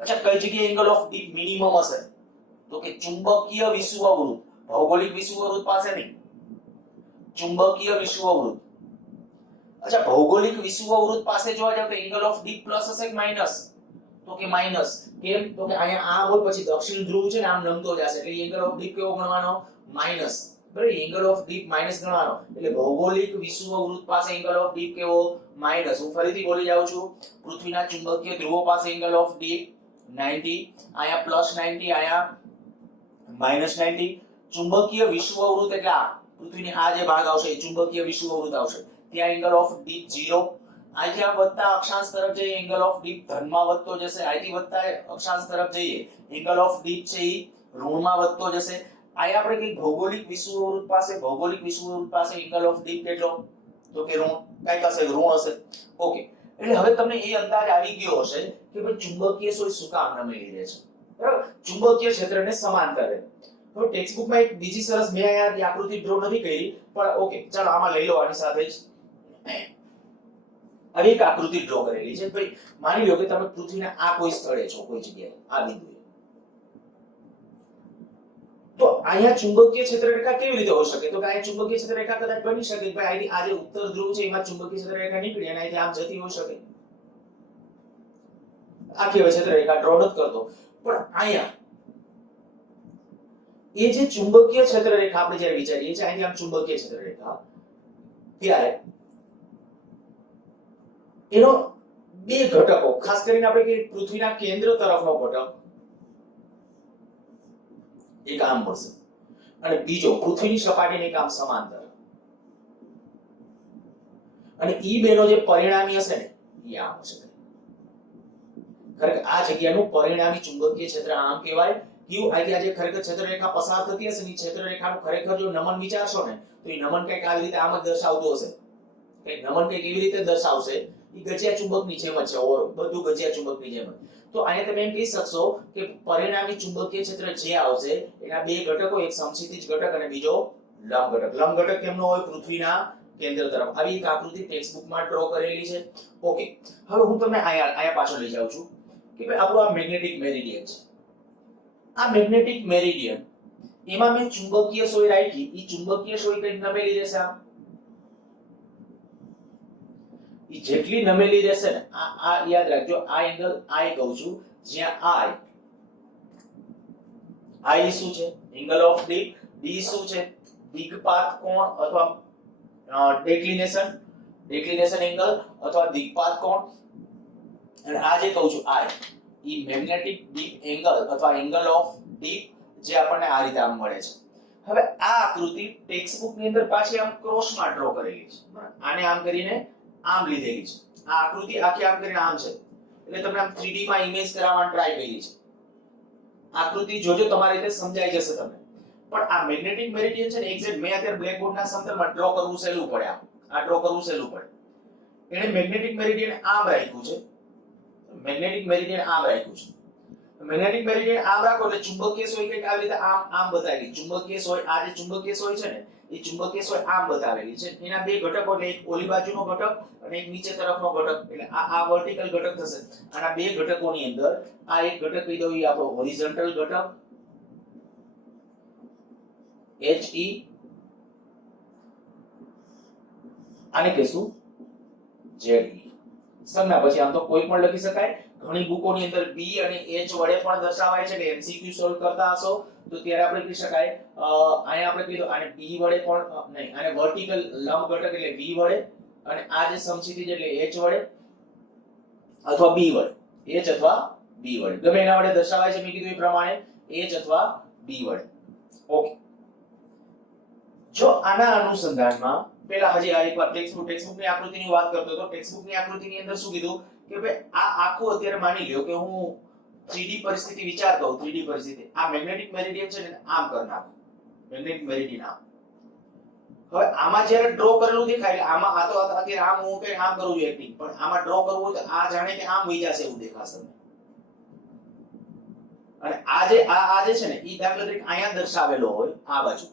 અચ્છા, કઈ જગ્યાએ એંગલ ઓફ ડીપ મિનિમમ હશે? તો કે ચુંબકીય વિષુવવૃત્ત, ભૌગોલિક વિષુવવૃત્ત પાસે નહીં, ચુંબકીય વિષુવવૃત્ત. અચ્છા, ભૌગોલિક વિષુવવૃત્ત પાસે જોવા જાવ તો એંગલ ઓફ ડીપ પ્લસ હશે કે માઈનસ? તો કે માઈનસ. કેમ? તો કે અહીંયા આ હોય પછી દક્ષિણ ધ્રુવ છે ને આમ નમતો જશે એટલે એંગલ ઓફ ડીપ કેવો ગણવાનો? માઈનસ. બરાબર, એંગલ ઓફ ડીપ માઈનસ ગણવાનો એટલે ભૌગોલિક વિષુવવૃત્ત પાસે એંગલ ઓફ ડીપ કેવો? માઈનસ. હું ફરીથી બોલી જાઉં છું, પૃથ્વીના ચુંબકીય ધ્રુવો પાસે એંગલ ઓફ ડીપ 90, અહીંયા પ્લસ 90, અહીંયા માઈનસ 90. ચુંબકીય વિષુવવૃત્ત એટલે આ પૃથ્વીની આ જે ભાગ આવશે એ ચુંબકીય વિષુવવૃત્ત આવશે, ત્યાં એંગલ ઓફ ડીપ 0. અહીંથી આમ વધતા અક્ષાંશ તરફ જઈએ એંગલ ઓફ ડીપ ધનમાં વધતો જશે, અહીંથી વધતા અક્ષાંશ તરફ જઈએ એંગલ ઓફ ડીપ છે એ ઋણમાં વધતો જશે. અહીંયા આપણે કઈ ભૌગોલિક વિષુવવૃત્ત પાસે, ભૌગોલિક વિષુવવૃત્ત પાસે એંગલ ઓફ ડીપ કેટલો? તો કે ઋણ, કઈક હશે ઋણ હશે. ઓકે, એટલે હવે તમને એ અંદાજ આવી ગયો હશે કે ભાઈ ચુંબકીય સોય શું કામ નમેલી રહે છે. બરાબર, ચુંબકીય ક્ષેત્રને સમાંતર રહે. તો ટેક્સ્ટ બુકમાં એક બીજી સરસ મેં અહીંયા આકૃતિ ડ્રો નથી કરી પણ ઓકે ચાલો આમાં લઈ લો, આની સાથે જ આવી એક આકૃતિ ડ્રો કરેલી છે. ભાઈ માની લો કે તમે પૃથ્વીના આ કોઈ સ્થળે છો, કોઈ જગ્યાએ આ બિંદુએ, તો અહીંયા ચુંબકીય ક્ષેત્ર રેખા કેવી રીતે હોઈ શકે? તો કે અહીંયા ચુંબકીય ક્ષેત્ર રેખા કદાચ બની શકે કે ભાઈ આ જે ઉત્તર ધ્રુવ છે એમાં ચુંબકીય ક્ષેત્ર રેખા નીકળી અને અહીંથી આમ જતી હોઈ શકે. આખી હવે ક્ષેત્ર રેખા ડ્રો નથી કરતો, પણ અહીંયા એ જે ચુંબકીય ક્ષેત્ર રેખા આપણે જ્યારે વિચારીએ છીએ અહીંથી આમ ચુંબકીય ક્ષેત્ર રેખા, ત્યારે એનો બે ઘટકો, ખાસ કરીને આપણે કે પૃથ્વીના કેન્દ્ર તરફનો ઘટક એક આમ મળશે અને બીજો પૃથ્વીની સપાટીને એક આમ સમાંતર, અને ઈ બેનો જે પરિણામી હશે ને એ આમ હશે. કારણ કે આ જગ્યાનું પરિણામી ચુંબકીય ક્ષેત્ર આમ કહેવાય ક્યુ અહીંથી આજે ખરેખર ક્ષેત્રરેખા પસાર થતી હશે ને ક્ષેત્રરેખાનું ખરેખર જો નમન વિચારશો ને તો એ નમન કંઈક આવી રીતે આમ જ દર્શાવતું હશે કે નમન કંઈક એવી રીતે દર્શાવશે એ ગજિયા ચુંબકની જેમ જ છે ઓર બધું ગજિયા ચુંબકની જેમ તો અહીંયા તમે એમ કહી શકશો કે પરિણામી ચુંબકીય ક્ષેત્ર જે આવશે એના બે ઘટકો એક સમક્ષિતિજ ઘટક અને બીજો લંબ ઘટક. લંબ ઘટક કેમનો હોય? પૃથ્વીના કેન્દ્ર તરફ. આવી એક આકૃતિ ટેક્સ્ટ બુકમાં ડ્રો કરેલી છે. ઓકે, હવે હું તમને આયા પાછળ લઈ જાઉં છું કે ભાઈ આપણું આ મેગ્નેટિક મેરિડિયન છે. આ મેગ્નેટિક મેરિડિયન એમાં મેં ચુંબકીય સોય રાખી. ઈ ચુંબકીય સોય કઈ નમેલી રહેશે આમ. ઈ જેટલી નમેલી રહેશે ને આ યાદ રાખજો. આ એંગલ I કહું છું જ્યાં I શું છે? Angle of deep. D શું છે? દિગ્પાત કોણ અથવા ડેક્લિનેશન એંગલ અથવા દિગ્પાત કોણ. અને આ જે કહું છું ઈ મેગ્નેટિક ડીપ એંગલ અથવા એંગલ ઓફ ડીપ જે આપણને આ રીતે આમ મળે છે. હવે આ આકૃતિ ટેક્સ્ટ બુક ની અંદર પાછી આમ ક્રોસમાં ડ્રો કરેલી છે. આને આમ કરીને આમ લીધેલી છે. આ આકૃતિ આખી આમ કરીને આમ છે એટલે તમને આમ 3D માં ઇમેજ કરાવવાનો ટ્રાય કરી છે. આકૃતિ જોજો તમારી રીતે સમજાઈ જશે તમને. પણ આ મેગ્નેટિક મેરિડિયન છે ને એક્ઝેક્ટ મેં અત્યારે બ્લેકબોર્ડ ના સમતલમાં ડ્રો કરવું સહેલું પડે. આ ડ્રો કરવું સહેલું પડે. એને મેગ્નેટિક મેરિડિયન આમ રાખ્યું છે. મેગ્નેટિક મેરિડિયન આમ રાખ્યું છે. મેગ્નેટિક મેરિડિયન આમ રાખો એટલે ચુંબકીય સોય કંઈક આવી રીતે આમ બતાવેલી. ચુંબકીય સોય આ જે ચુંબકીય સોય છે ને એ ચુંબકીય સોય આમ બતાવેલી છે. એના બે ઘટકો એટલે એક ઓલી બાજુનો ઘટક અને એક નીચે તરફનો ઘટક. એટલે આ વર્ટિકલ ઘટક થશે. આના બે ઘટકોની અંદર આ એક ઘટક કહી દઉં એ આપણો હોરિઝોન્ટલ ઘટક HE આને કહીશું ZE. સંજ્ઞા પછી આમ તો કોઈ પણ લખી શકાય. ઘણી બુકોની અંદર B અને H વડે પણ દર્શાવાય છે. એટલે MCQ સોલ્વ કરતા હશો તો ત્યારે આપણે કહી શકાય અહીંયા આપણે કીધું આને B વડે પણ નહીં, આને વર્ટિકલ લંબ ઘટક એટલે V વડે અને આ જે સમક્ષિતિજ એટલે H વડે અથવા B વડે. H અથવા B વડે ગમે એના વડે દર્શાવાય છે. મેં કીધું એ પ્રમાણે H અથવા B વડે. ઓકે, જો આના અનુસંધાનમાં પેલા હજી આ એકવાર ટેક્સ્ટબુકની આકૃતિની વાત કરતો હતો. ટેક્સ્ટબુકની આકૃતિની અંદર શું કીધું કે ભાઈ આ આખું અત્યારે માની લ્યો કે હું 3D પરિસ્થિતિ વિચારતો હોઉં. 3D પરિસ્થિતિ આ મેગ્નેટિક મેરિડિયન છે ને આમ કરી નાખું. મેગ્નેટિક મેરિડિયન આમ. હવે આમાં જ્યારે ડ્રો કરેલું દેખાય એટલે આમાં આ તો અત્યારે આમ હું કે આમ કરું છું એક્ટિંગ, પણ આમાં ડ્રો કરવું હોય તો આ જાણે કે આમ વહી જશે એવું દેખાશે તમને. અને આ જે છે ને ઈ દાખલા તરીકે અહીંયા દર્શાવેલો હોય આ બાજુ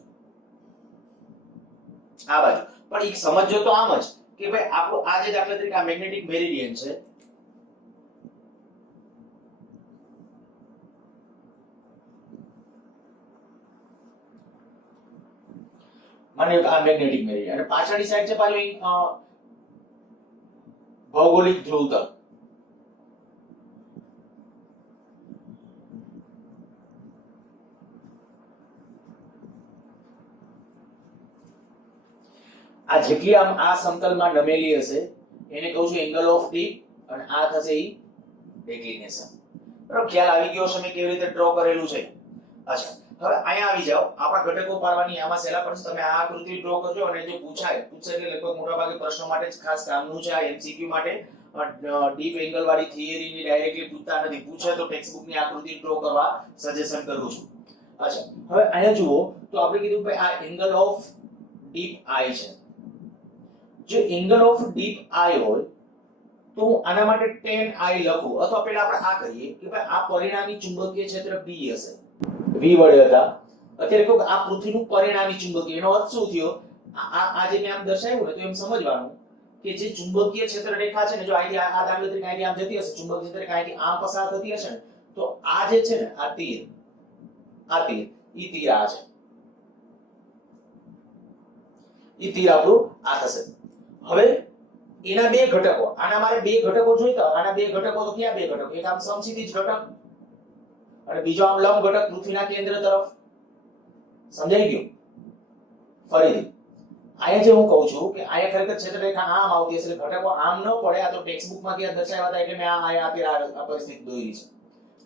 પણ એક સમજો તો આમ જ કે ભાઈ આપણો આ જે દાખલા તરીકે આ મેગ્નેટિક મેરિડિયન છે માનો કે આ મેગ્નેટિક મેરિડિયન અને પાછળની સાઈડ છે પાછું ભૌગોલિક ધ્રુવ તલ. આ જેટલી આમ આ સમતલમાં નમેલી હશે એને કહું છું એંગલ ઓફ ડીપ અને આ થશે ઈ ડેક્લિનેશન. બરાબર, ખ્યાલ આવી ગયો છે મેં કેવી રીતે ડ્રો કરેલું છે. અચ્છા, હવે અહીંયા આવી જાઓ. આપણા ઘટકો પારવાની આમાં સહેલા પડશે. તમે આ આકૃતિ ડ્રો કરજો અને જો પૂછે એટલે લગભગ મોટાભાગે પ્રશ્નો માટે જ ખાસ કામનું છે. આ MCQ માટે ડીપ એંગલ વાળી થિયરીની ડાયરેક્ટલી પૂછતા નથી. પૂછે તો ટેક્સ્ટ બુકની આકૃતિ ડ્રો કરવા સજેશન કરું છું. અચ્છા, હવે અહીંયા જુઓ તો આપણે કીધું ભાઈ આ એંગલ ઓફ ડીપ I છે. જો એંગલ ઓફ ડીપ I હોય તો હું આના માટે tan I લખું અથવા પહેલા આપણે આ કહીએ કે ભાઈ આ પરિણામી ચુંબકીય ક્ષેત્ર B હશે. V વડે હતા. અત્યારે કહું આ પૃથ્વીનું પરિણામી ચુંબકીય, એનો અર્થ શું થયો? આ જે મેં આમ દર્શાવ્યું ને તો એમ સમજવાનું કે જે ચુંબકીય ક્ષેત્ર રેખા છે ને જો અહીંથી આ દાખલા તરીકે અહીંથી આમ જતી હશે, ચુંબકીય ક્ષેત્ર રેખા અહીંથી આમ પસાર થતી હશે ને તો આ જે છે ને આ તીર ઈ તીર આ છે. ઈ તીર આપણું આ થશે. હવે એના બે ઘટકો, આના મારે બે ઘટકો જોઈતા. આના બે ઘટકો તો ક્યાં બે ઘટકો? એક આમ સમક્ષિતિજ ઘટક અને બીજો આમ લંબ ઘટક પૃથ્વીના કેન્દ્ર તરફ. સમજાઈ ગયું? ફરીથી અહીંયા જે હું કહું છું કે અહીંયા ખરેખર ક્ષેત્રરેખા આમ આવતી હશે એટલે ઘટકો આમ ન પડે. આ તો ટેક્સ્ટ બુકમાં ત્યાં દર્શાવ્યા હતા એટલે મેં આ પરિસ્થિતિ દોરી છે.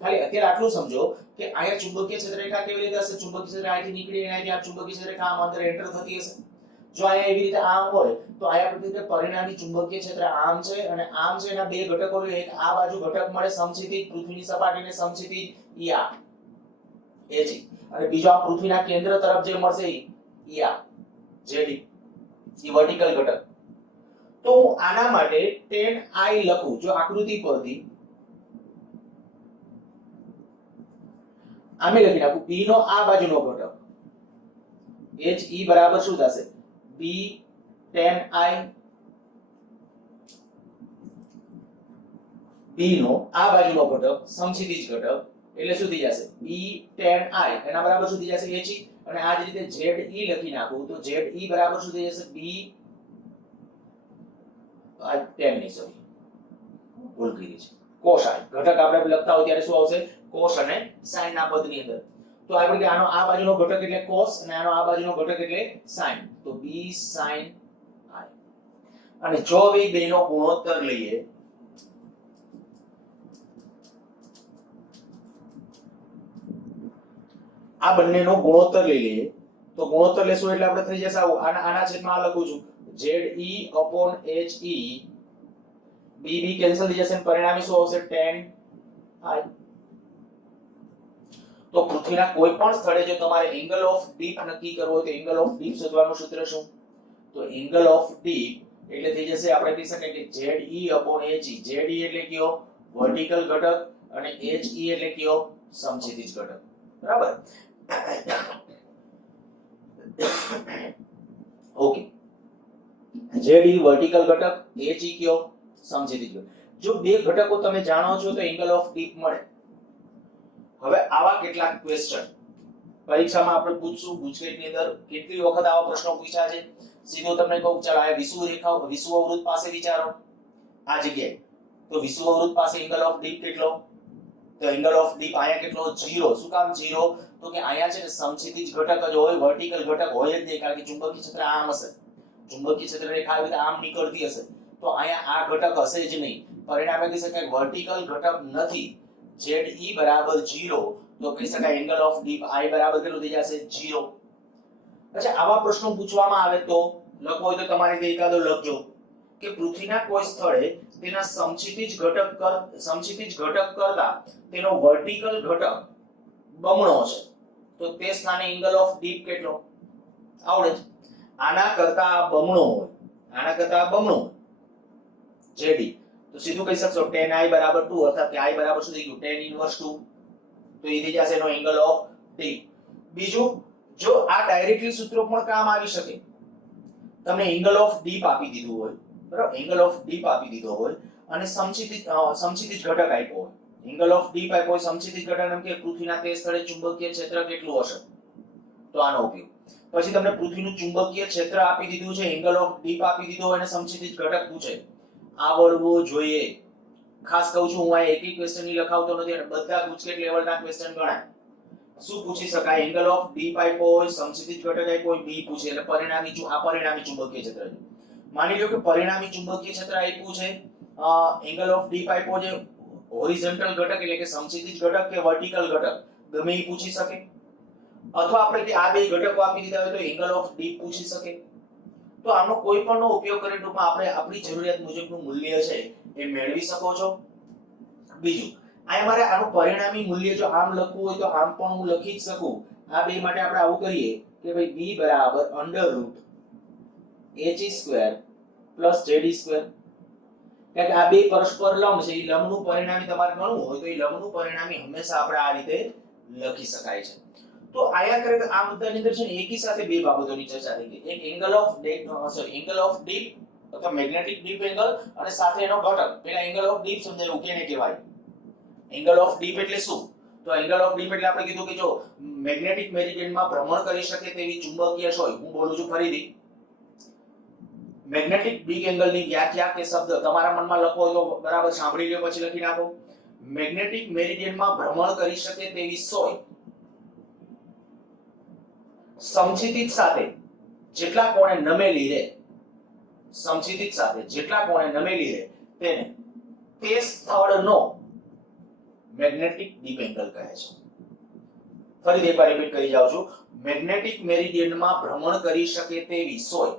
ખાલી અત્યારે આટલું સમજો કે અહીંયા ચુંબકીય ક્ષેત્રરેખા કેવી રીતે હશે? ચુંબકીય ક્ષેત્ર અહીંથી નીકળી અહીંથી આ ચુંબકીય ક્ષેત્રરેખા આમ અંદર એન્ટર થતી હશે. જો અહીંયા એવી રીતે આમ હોય તો અહીંયા પ્રત્યે પરિણામી ચુંબકીય ક્ષેત્ર આમ છે અને આમ છે. એના બે ઘટકો લે. એક આ બાજુ ઘટક મળે સમક્ષિતિજ પૃથ્વીની સપાટીને સમક્ષિતિજ ઈ આ HE અને બીજો આ પૃથ્વીના કેન્દ્ર તરફ જે મળશે ઈ આ ZE ઈ વર્ટિકલ ઘટક. તો હું આના માટે tan I લખું જો આકૃતિ પરથી આમે લખી નાખું B નો આ બાજુનો ઘટક HE બરાબર શું થશે B tan I B નો આ બાજુનો ઘટક સમક્ષિતિજ ઘટક એટલે શું થઈ જશે B tan I એના બરાબર શું થઈ જશે HE અને આ જ રીતે ZE લખી નાખું તો ZE બરાબર શું થઈ જશે B આ tan ની સોરી ભૂલ કરી છે cos I ઘટક આપણે લખતા હોય ત્યારે શું આવશે cos અને sin ના પદની અંદર. તો આપણે કે આનો આ બાજુનો ઘટક એટલે cos અને આનો આ બાજુનો ઘટક એટલે sin તો B sin I અને જો હવે બેનો ગુણોત્તર લઈએ આ બંનેનો ગુણોત્તર લઈ લઈએ તો ગુણોત્તર લેશું એટલે આપણે થઈ જશે આના છેદમાં આ લખું છું ZE HE BB કેન્સલ થઈ જશે અને પરિણામી શું આવશે tan I. તો પૃથ્વીના કોઈ પણ સ્થળે જો તમારે એંગલ ઓફ ડીપ નક્કી કરવો હોય તો એંગલ ઓફ ડીપ શોધવાનું સૂત્ર શું તો એંગલ ઓફ ડીપ એટલે થઈ જશે આપણે કહી શકાય કે ZE HE ZE એટલે કયો વર્ટિકલ ઘટક અને HE એટલે કયો સમક્ષિતિજ ઘટક બરાબર. ઓકે ZE વર્ટિકલ ઘટક HE કયો સમક્ષિતિજ ઘટક. જો બે ઘટકો તમે જાણો છો તો એંગલ ઓફ ડીપ મળે. હવે આવા કેટલાક ક્વેશ્ચન પરીક્ષામાં આપણે પૂછશું ગુજકેટની અંદર કેટલી વખત આવા પ્રશ્નો પૂછ્યા છે. સીધો તમને કહું ચાલો આ વિષુવ અવૃત્ત પાસે વિચારો આ જગ્યાએ તો વિષુવ અવૃત્ત પાસે એંગલ ઓફ ડીપ કેટલો તો એંગલ ઓફ ડીપ આયા કેટલો 0. શું કામ 0 તો કે આયા છે ને સમક્ષિતિજ ઘટક જ હોય વર્ટિકલ ઘટક હોય જ નહીં કારણ કે ચુંબકીય ક્ષેત્ર આમ હશે ચુંબકીય ક્ષેત્ર રેખા આવી રીતે આમ નીકળતી હશે તો આયા આ ઘટક હશે જ નહીં પરિણામે કહી શકાય વર્ટિકલ ઘટક નથી ZE બરાબર 0 તો કહી શકાય એંગલ ઓફ ડીપ I બરાબર કેટલું થઈ જશે 0. અચ્છા આવા પ્રશ્નો પૂછવામાં આવે તો લખો હોય તો તમારે તે એકાદો લખજો કે પૃથ્વીના કોઈ સ્થળે તેના સમક્ષિતિજ ઘટક કરતા તેનો વર્ટિકલ ઘટક બમણો છે તો તે સ્થાને એંગલ ઓફ ડીપ કેટલો આવડે છે આના કરતા બમણો હોય ZE તો સીધું કહી શકશો tan I બરાબર 2 અર્થાત કે I બરાબર શું થઈ ગયું tan ઇન્વર્સ 2 તો એ થઈ જશે એનો એંગલ ઓફ ડીપ. બીજું જો આ ડાયરેક્ટલી સૂત્રો પણ કામ આવી શકે તમને એંગલ ઓફ ડીપ આપી દીધું હોય બરાબર એંગલ ઓફ ડીપ આપી દીધો હોય અને સમક્ષિતિજ ઘટક આપ્યો હોય એંગલ ઓફ ડીપ આપ્યો હોય સમક્ષિતિજ ઘટક એમ કે પૃથ્વીના તે સ્થળે ચુંબકીય ક્ષેત્ર કેટલું હશે તો આનો ઉપયોગ. પછી તમને પૃથ્વીનું ચુંબકીય ક્ષેત્ર આપી દીધું છે એંગલ ઓફ ડીપ આપી દીધો હોય અને સમક્ષિતિજ ઘટક પૂછે આવડવું જોઈએ. ખાસ કહું છું હું આ એક એક ક્વેશ્ચન ની લખાવતો નથી અને બધા ગુજકેટ લેવલના ક્વેશ્ચન ગણાય. શું પૂછી શકાય એંગલ ઓફ ડીપ આપ્યો હોય સમક્ષિતિજ ઘટક આપ્યો હોય બી પૂછે એટલે પરિણામી ચુંબકીય ક્ષેત્ર છે. માની લો કે પરિણામી ચુંબકીય ક્ષેત્ર આપ્યું છે એંગલ ઓફ ડીપ આપ્યો છે હોરિઝોન્ટલ ઘટક એટલે કે સમક્ષિતિજ ઘટક કે વર્ટિકલ ઘટક ગમે એ પૂછી શકે અથવા આપણે આ બે ઘટકો આપી દીધા હોય તો એંગલ ઓફ ડીપ પૂછી શકે. તો આનો કોઈ પણનો ઉપયોગ કરીને ટૂંકમાં આપણે આપણી જરૂરિયાત મુજબનું મૂલ્ય છે એ મેળવી શકો છો. બીજું આ મારે આનું પરિણામી મૂલ્ય જો આમ લખવું હોય તો આમ પણ હું લખી જ શકું. આ બે માટે આપણે આવું કરીએ કે ભાઈ b બરાબર √HE² + ZE². કારણ કે આ બે પરસ્પર લંબ છે એ લંબનું પરિણામી તમારે ગણવું હોય તો એ લંબનું પરિણામી હંમેશા આપણે આ રીતે લખી શકાય છે. તો આયા કરે આ મુદ્દાની અંદર છે ને એકી સાથે બે બાબતોની ચર્ચા થઈ ગઈ. એક એંગલ ઓફ ડીપ અથવા મેગ્નેટિક ડીપ એંગલ અને સાથે એનો ઘટક. પહેલા એંગલ ઓફ ડીપ સમજાયું કેને કહેવાય. એંગલ ઓફ ડીપ એટલે શું તો એંગલ ઓફ ડીપ એટલે આપણે કીધું કે જો મેગ્નેટિક મેરિડિયનમાં ભ્રમણ કરી શકે તેવી ચુંબકીય હોય. હું બોલું છું ફરીથી મેગ્નેટિક ડીપ એંગલની વ્યાખ્યા કે શબ્દ તમારા મનમાં લખો હોય તો બરાબર સાંભળી લ્યો પછી લખી નાખો. મેગ્નેટિક મેરિડિયનમાં ભ્રમણ કરી શકે તેવી સોય સમક્ષિતિજ સાથે જેટલા કોણે નમેલી રહે તેને તે સ્થળનો મેગ્નેટિક ડીપ એંગલ કહે છે. ફરીથી એકવાર રિપીટ કરી જાઉં છું. મેગ્નેટિક મેરિડિયનમાં ભ્રમણ કરી શકે તેવી સોય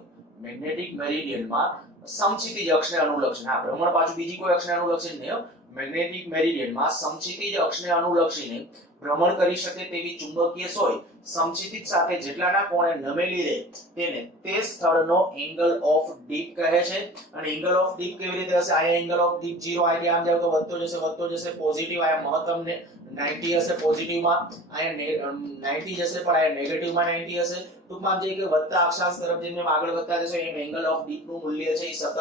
મેગ્નેટિક મેરિડિયનમાં સમક્ષિતિજ અક્ષને અનુલક્ષે. હા ભ્રમણ પાછું બીજી કોઈ અક્ષને અનુલક્ષે નહીં. મેગ્નેટિક મેરિડિયનમાં સમક્ષિતિજ અક્ષને અનુલક્ષીને ભ્રમણ કરી શકે તેવી ચુંબકીય સોય સમક્ષિતિજ સાથે જેટલાના કોણે નમેલી રહે તેને તે સ્થળનો એંગલ ઓફ ડીપ કહે છે. અને એંગલ ઓફ ડીપ કેવી રીતે હશે? આ એંગલ ઓફ ડીપ 0 અહીંથી આમ જાવ તો વધતો જશે પોઝિટિવ. આ મહત્તમ ને 90 હશે પોઝિટિવમાં, અહીંયા 90 જશે પણ અહીંયા નેગેટિવમાં 90 હશે. ટૂંકમાં જે કે વધતા અક્ષાંશ તરફ જેમ આગળ વધતા જશે એમ એંગલ ઓફ ડીપ નું મૂલ્ય છે એ સતત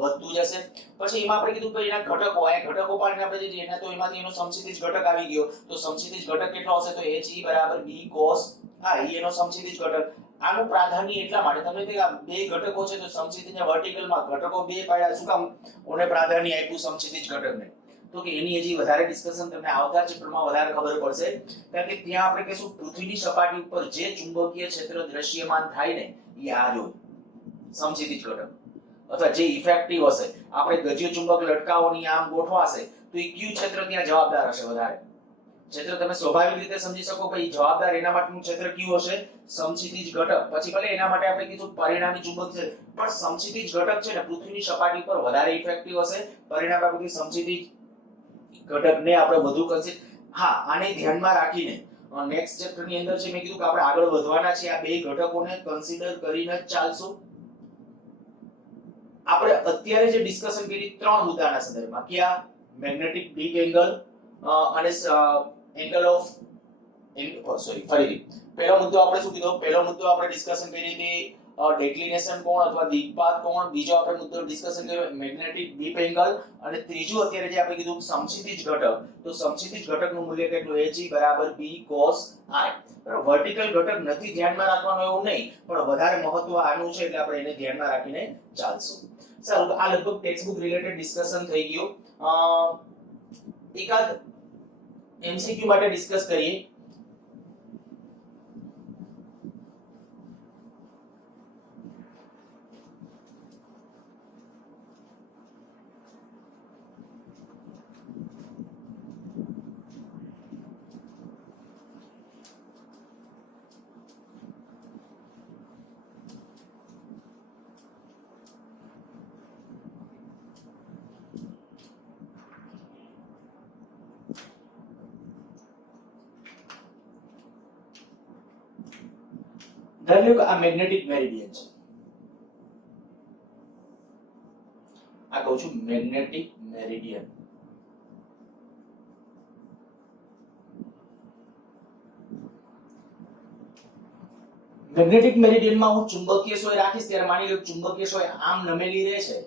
વધતું જશે. પછી એમાં આપણે કીધું કે એના ઘટકો, આ ઘટકો પાડીને આપણે જે એના તો એમાંથી એનો સમક્ષિતિજ ઘટક આવી ગયો તો સમક્ષિતિજ ઘટક કેટલો હશે? તો He બરાબર B cos I એનો સમક્ષિતિજ ઘટક. આનું પ્રાધાન્ય એટલા માટે તમે કે આ બે ઘટકો છે તો સમક્ષિતિજના વર્ટિકલમાં ઘટકો બે પાડ્યા, શું કામ ઓને પ્રાધાન્ય આપ્યું સમક્ષિતિજ ઘટકને? તો કે એની હજી વધારે ડિસ્કશન તમને આવતા ચેપ્ટરમાં વધારે ખબર પડશે. કારણ કે ત્યાં આપણે કહીશું પૃથ્વીની સપાટી ઉપર જે ચુંબકીય ક્ષેત્ર દ્રશ્યમાન થાય ને એ આ જો સમક્ષિતિજ ઘટક અથવા જે ઇફેક્ટિવ હશે. આપણે ગજ્યો ચુંબક લટકાવોની આમ ગોઠવાશે તો એ કયું ક્ષેત્ર ત્યાં જવાબદાર હશે વધારે? ક્ષેત્ર તમે સ્વાભાવિક રીતે સમજી શકો ભાઈ જવાબદાર એના માટેનું ક્ષેત્ર કયું હશે? સમક્ષિતિજ ઘટક. પછી ભલે એના માટે આપણે કીધું પરિણામી ચુંબક છે પણ સમક્ષિતિજ ઘટક છે ને પૃથ્વીની સપાટી પર વધારે ઇફેક્ટિવ હશે. પરિણામે આપણે સમક્ષિતિજ ઘટકને આપણે વધુ કન્સિડર. હા, આને ધ્યાનમાં રાખીને નેક્સ્ટ ચેપ્ટર ની અંદર છે મેં કીધું કે આપણે આગળ વધવાના છે આ બે ઘટકોને કન્સિડર કરીને જ ચાલશું. આપણે અત્યારે જે ડિસ્કશન કરી ત્રણ મુદ્દાના સંદર્ભમાં, કયા? મેગ્નેટિક ડીપ એંગલ અને એંગલ ઓફ ફરીથી પહેલો મુદ્દો આપણે શું કીધો? પહેલો મુદ્દો આપણે ડિસ્કશન કરી હતી ડેક્લિનેશન કોણ અથવા દિગ્પાત કોણ. બીજો આપણે મુદ્દો ડિસ્કશન કર્યો મેગ્નેટિક ડીપ એંગલ. અને ત્રીજું અત્યારે જે આપણે કીધું સમક્ષિતિજ ઘટક. તો સમક્ષિતિજ ઘટકનું મૂલ્ય કેટલું? He બરાબર B cos I. વર્ટિકલ ઘટક નથી ધ્યાનમાં રાખવાનું એવું નહીં, પણ વધારે મહત્વ આનું છે એટલે આપણે એને ધ્યાનમાં રાખીને ચાલશું. સારું, આ લગભગ ટેક્સ્ટબુક રિલેટેડ ડિસ્કશન થઈ ગયું. એકાદ એમસીક્યુ માટે ડિસ્કસ કરીએ. ધારી લો કે આ મેગ્નેટિક મેરિડિયન છે. આ કહું છું મેગ્નેટિક મેરિડિયન. મેગ્નેટિક મેરિડિયનમાં હું ચુંબકીય સોય રાખીશ ત્યારે માની લો ચુંબકીય સોય આમ નમેલી રહે છે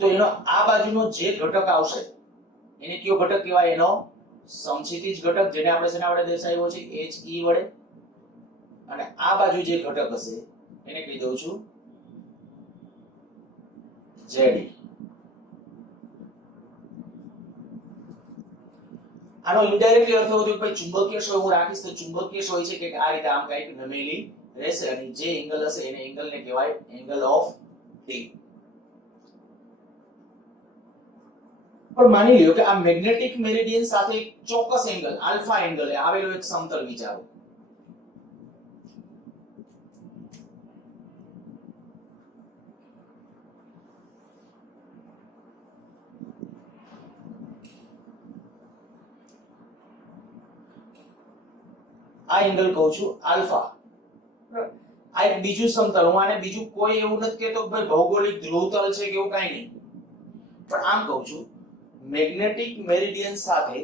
તો એનો આ બાજુનો જે ઘટક આવશે એને કયો ઘટક કહેવાય? એનો સમક્ષિતિજ ઘટક, જેને આપણે શેના વડે દર્શાવ્યો છે? He વડે. અને આ બાજુ જે ઘટક હશે એને કહી દઉં છું Ze. આનો ઇનડાયરેક્ટલી અર્થ એવો થયો કે ભાઈ ચુંબકીય સોય હું રાખીશ તો ચુંબકીય સોય છે કે આ રીતે આમ કંઈક નમેલી રહેશે અને જે એંગલ હશે એને એંગલને કહેવાય એંગલ ઓફ ડી. પણ માની લ્યો કે આ મેગ્નેટિક મેરિડિયન સાથે એક ચોક્કસ એંગલ આલ્ફા એંગલ આવેલો એક સમતલ વિચારો. આ એંગલ કહું છું આલ્ફા. આ એક બીજું સમતલ, હું આને બીજું કોઈ એવું નથી કહેતો કે ભાઈ ભૌગોલિક ધ્રુવતલ છે કે એવું કાંઈ નહીં, પણ આમ કહું છું મેગ્નેટિક મેરિડિયન સાથે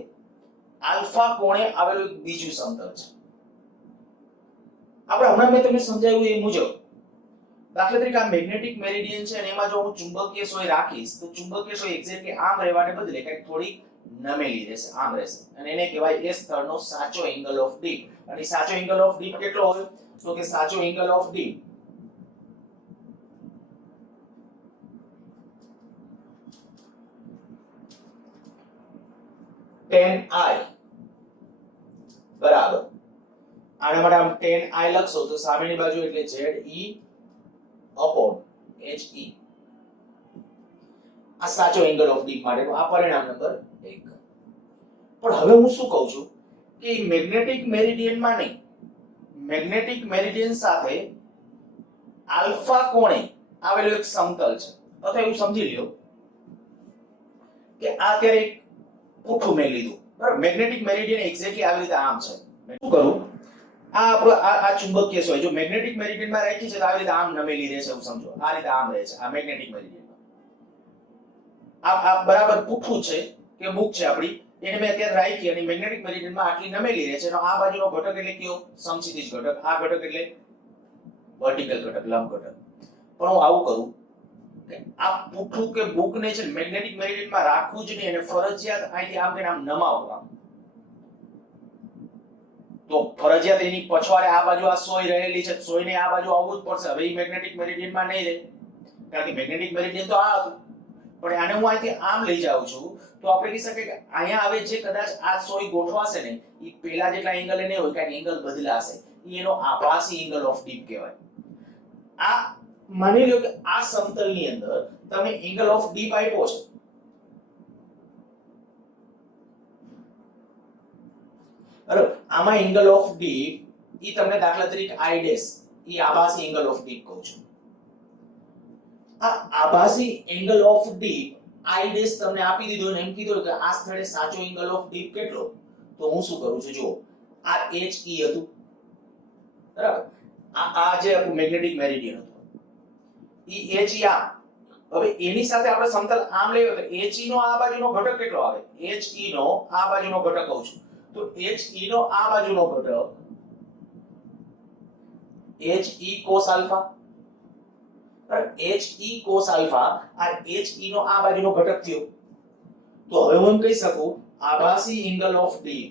આલ્ફા કોણે આવેલું એક બીજું સમતલ છે. આપણે હમણાં મેં તમને સમજાવ્યું એ મુજબ દાખલા તરીકે આ મેગ્નેટિક મેરિડિયન છે અને એમાં જો હું ચુંબકીય સોય રાખીશ તો ચુંબકીય સોય એક્ઝેક્ટલી આમ રહેવાને બદલે કંઈક થોડી નમેલી રહેશે, આમ રહેશે અને એને કહેવાય એ સ્થળનો સાચો એંગલ ઓફ ડીપ. અને સાચો એંગલ ઓફ ડીપ કેટલો હોય? તો કે સાચો angle of deep tan I બરાબર આના માટે આમ tan I લખશો તો સામેની બાજુ એટલે ZE upon HE. આ સાચો એંગલ ઓફ ડીપ માટેનો આ પરિણામ નંબર 1. પણ હવે હું શું કહું છું કે મેગ્નેટિક મેરિડિયનમાં નહીં, મેગ્નેટિક મેરિડિયન સાથે આલ્ફા કોણે આવેલું એક સમતલ છે. અથવા એવું સમજી લ્યો કે આ અત્યારે એક પુઠ્ઠું મેં લીધું, બરાબર? મેગ્નેટિક મેરિડિયન એક્ઝેક્ટલી આવી રીતે આમ છે. મેં શું કરું, આ આપણો આ ચુંબકીય સોય જો મેગ્નેટિક મેરિડિયનમાં રાખી છે તો આવી રીતે આમ નમેલી રહેશે, એવું સમજો. આ રીતે આમ રહે છે આ મેગ્નેટિક મેરિડિયનમાં. આ બરાબર પુઠ્ઠું છે કે બુક છે આપણી, એને મેં અત્યારે રાખી અને મેગ્નેટિક મેરિડિયનમાં આટલી નમેલી રહે છે અને આ બાજુનો ઘટક એટલે કયો? સમક્ષિતિજ ઘટક. આ ઘટક એટલે વર્ટિકલ ઘટક, લંબ ઘટક. પણ હું આવું કરું કે આ પુઠ્ઠું કે બુકને છે મેગ્નેટિક મેરિડિયનમાં રાખવું જ નહીં અને ફરજિયાત અહીંથી આમ કરીને આમ નમાવું આમ. તો ફરજિયાત એની પછવાડે આ બાજુ આ સોય રહેલી છે, સોયને આ બાજુ આવવું જ પડશે. હવે એ મેગ્નેટિક મેરિડિયનમાં નહીં રહે, કારણ કે મેગ્નેટિક મેરિડિયન તો આ હતું. પણ આને હું અહીંથી આમ લઈ જાઉં છું તો આપણે કહી શકીએ કે અહીંયા હવે જે કદાચ આ સોય ગોઠવાશે ને એ પેલા જેટલા એંગલ નહીં હોય, કારણ એંગલ બદલાશે. એનો આભાસી એંગલ ઓફ ડીપ કહેવાય. આ માની લો કે આ સમતલની અંદર તમે એંગલ ઓફ ડીપ આપ્યો છે, બરાબર? આમાં એંગલ ઓફ ડીપ ઈ તમને દાખલા તરીકે I ડેશ ઈ આભાસી એંગલ ઓફ ડીપ કહું છું. આ આભાસી angle of dip I dash તમને આપી દીધો અને એમ કીધું કે આ સ્થળે સાચો એંગલ ઓફ ડીપ કેટલો, તો હું શું કરું છું, જો આ HE હતું, બરાબર? આ જે મેગ્નેટિક મેરિડિયન હતું ઈ HE આ. હવે એની સાથે આપણે સમતલ આમ લઈએ તો HE નો આ બાજુનો ઘટક કેટલો આવે? HE નો આ બાજુનો ઘટક કહું છું તો HE નો આ બાજુનો ઘટક HE cos alpha, HE cos alpha. આ HE નો આ બાજુનો ઘટક થયો. તો હવે હું એમ કહી શકું આભાસી એંગલ ઓફ ડી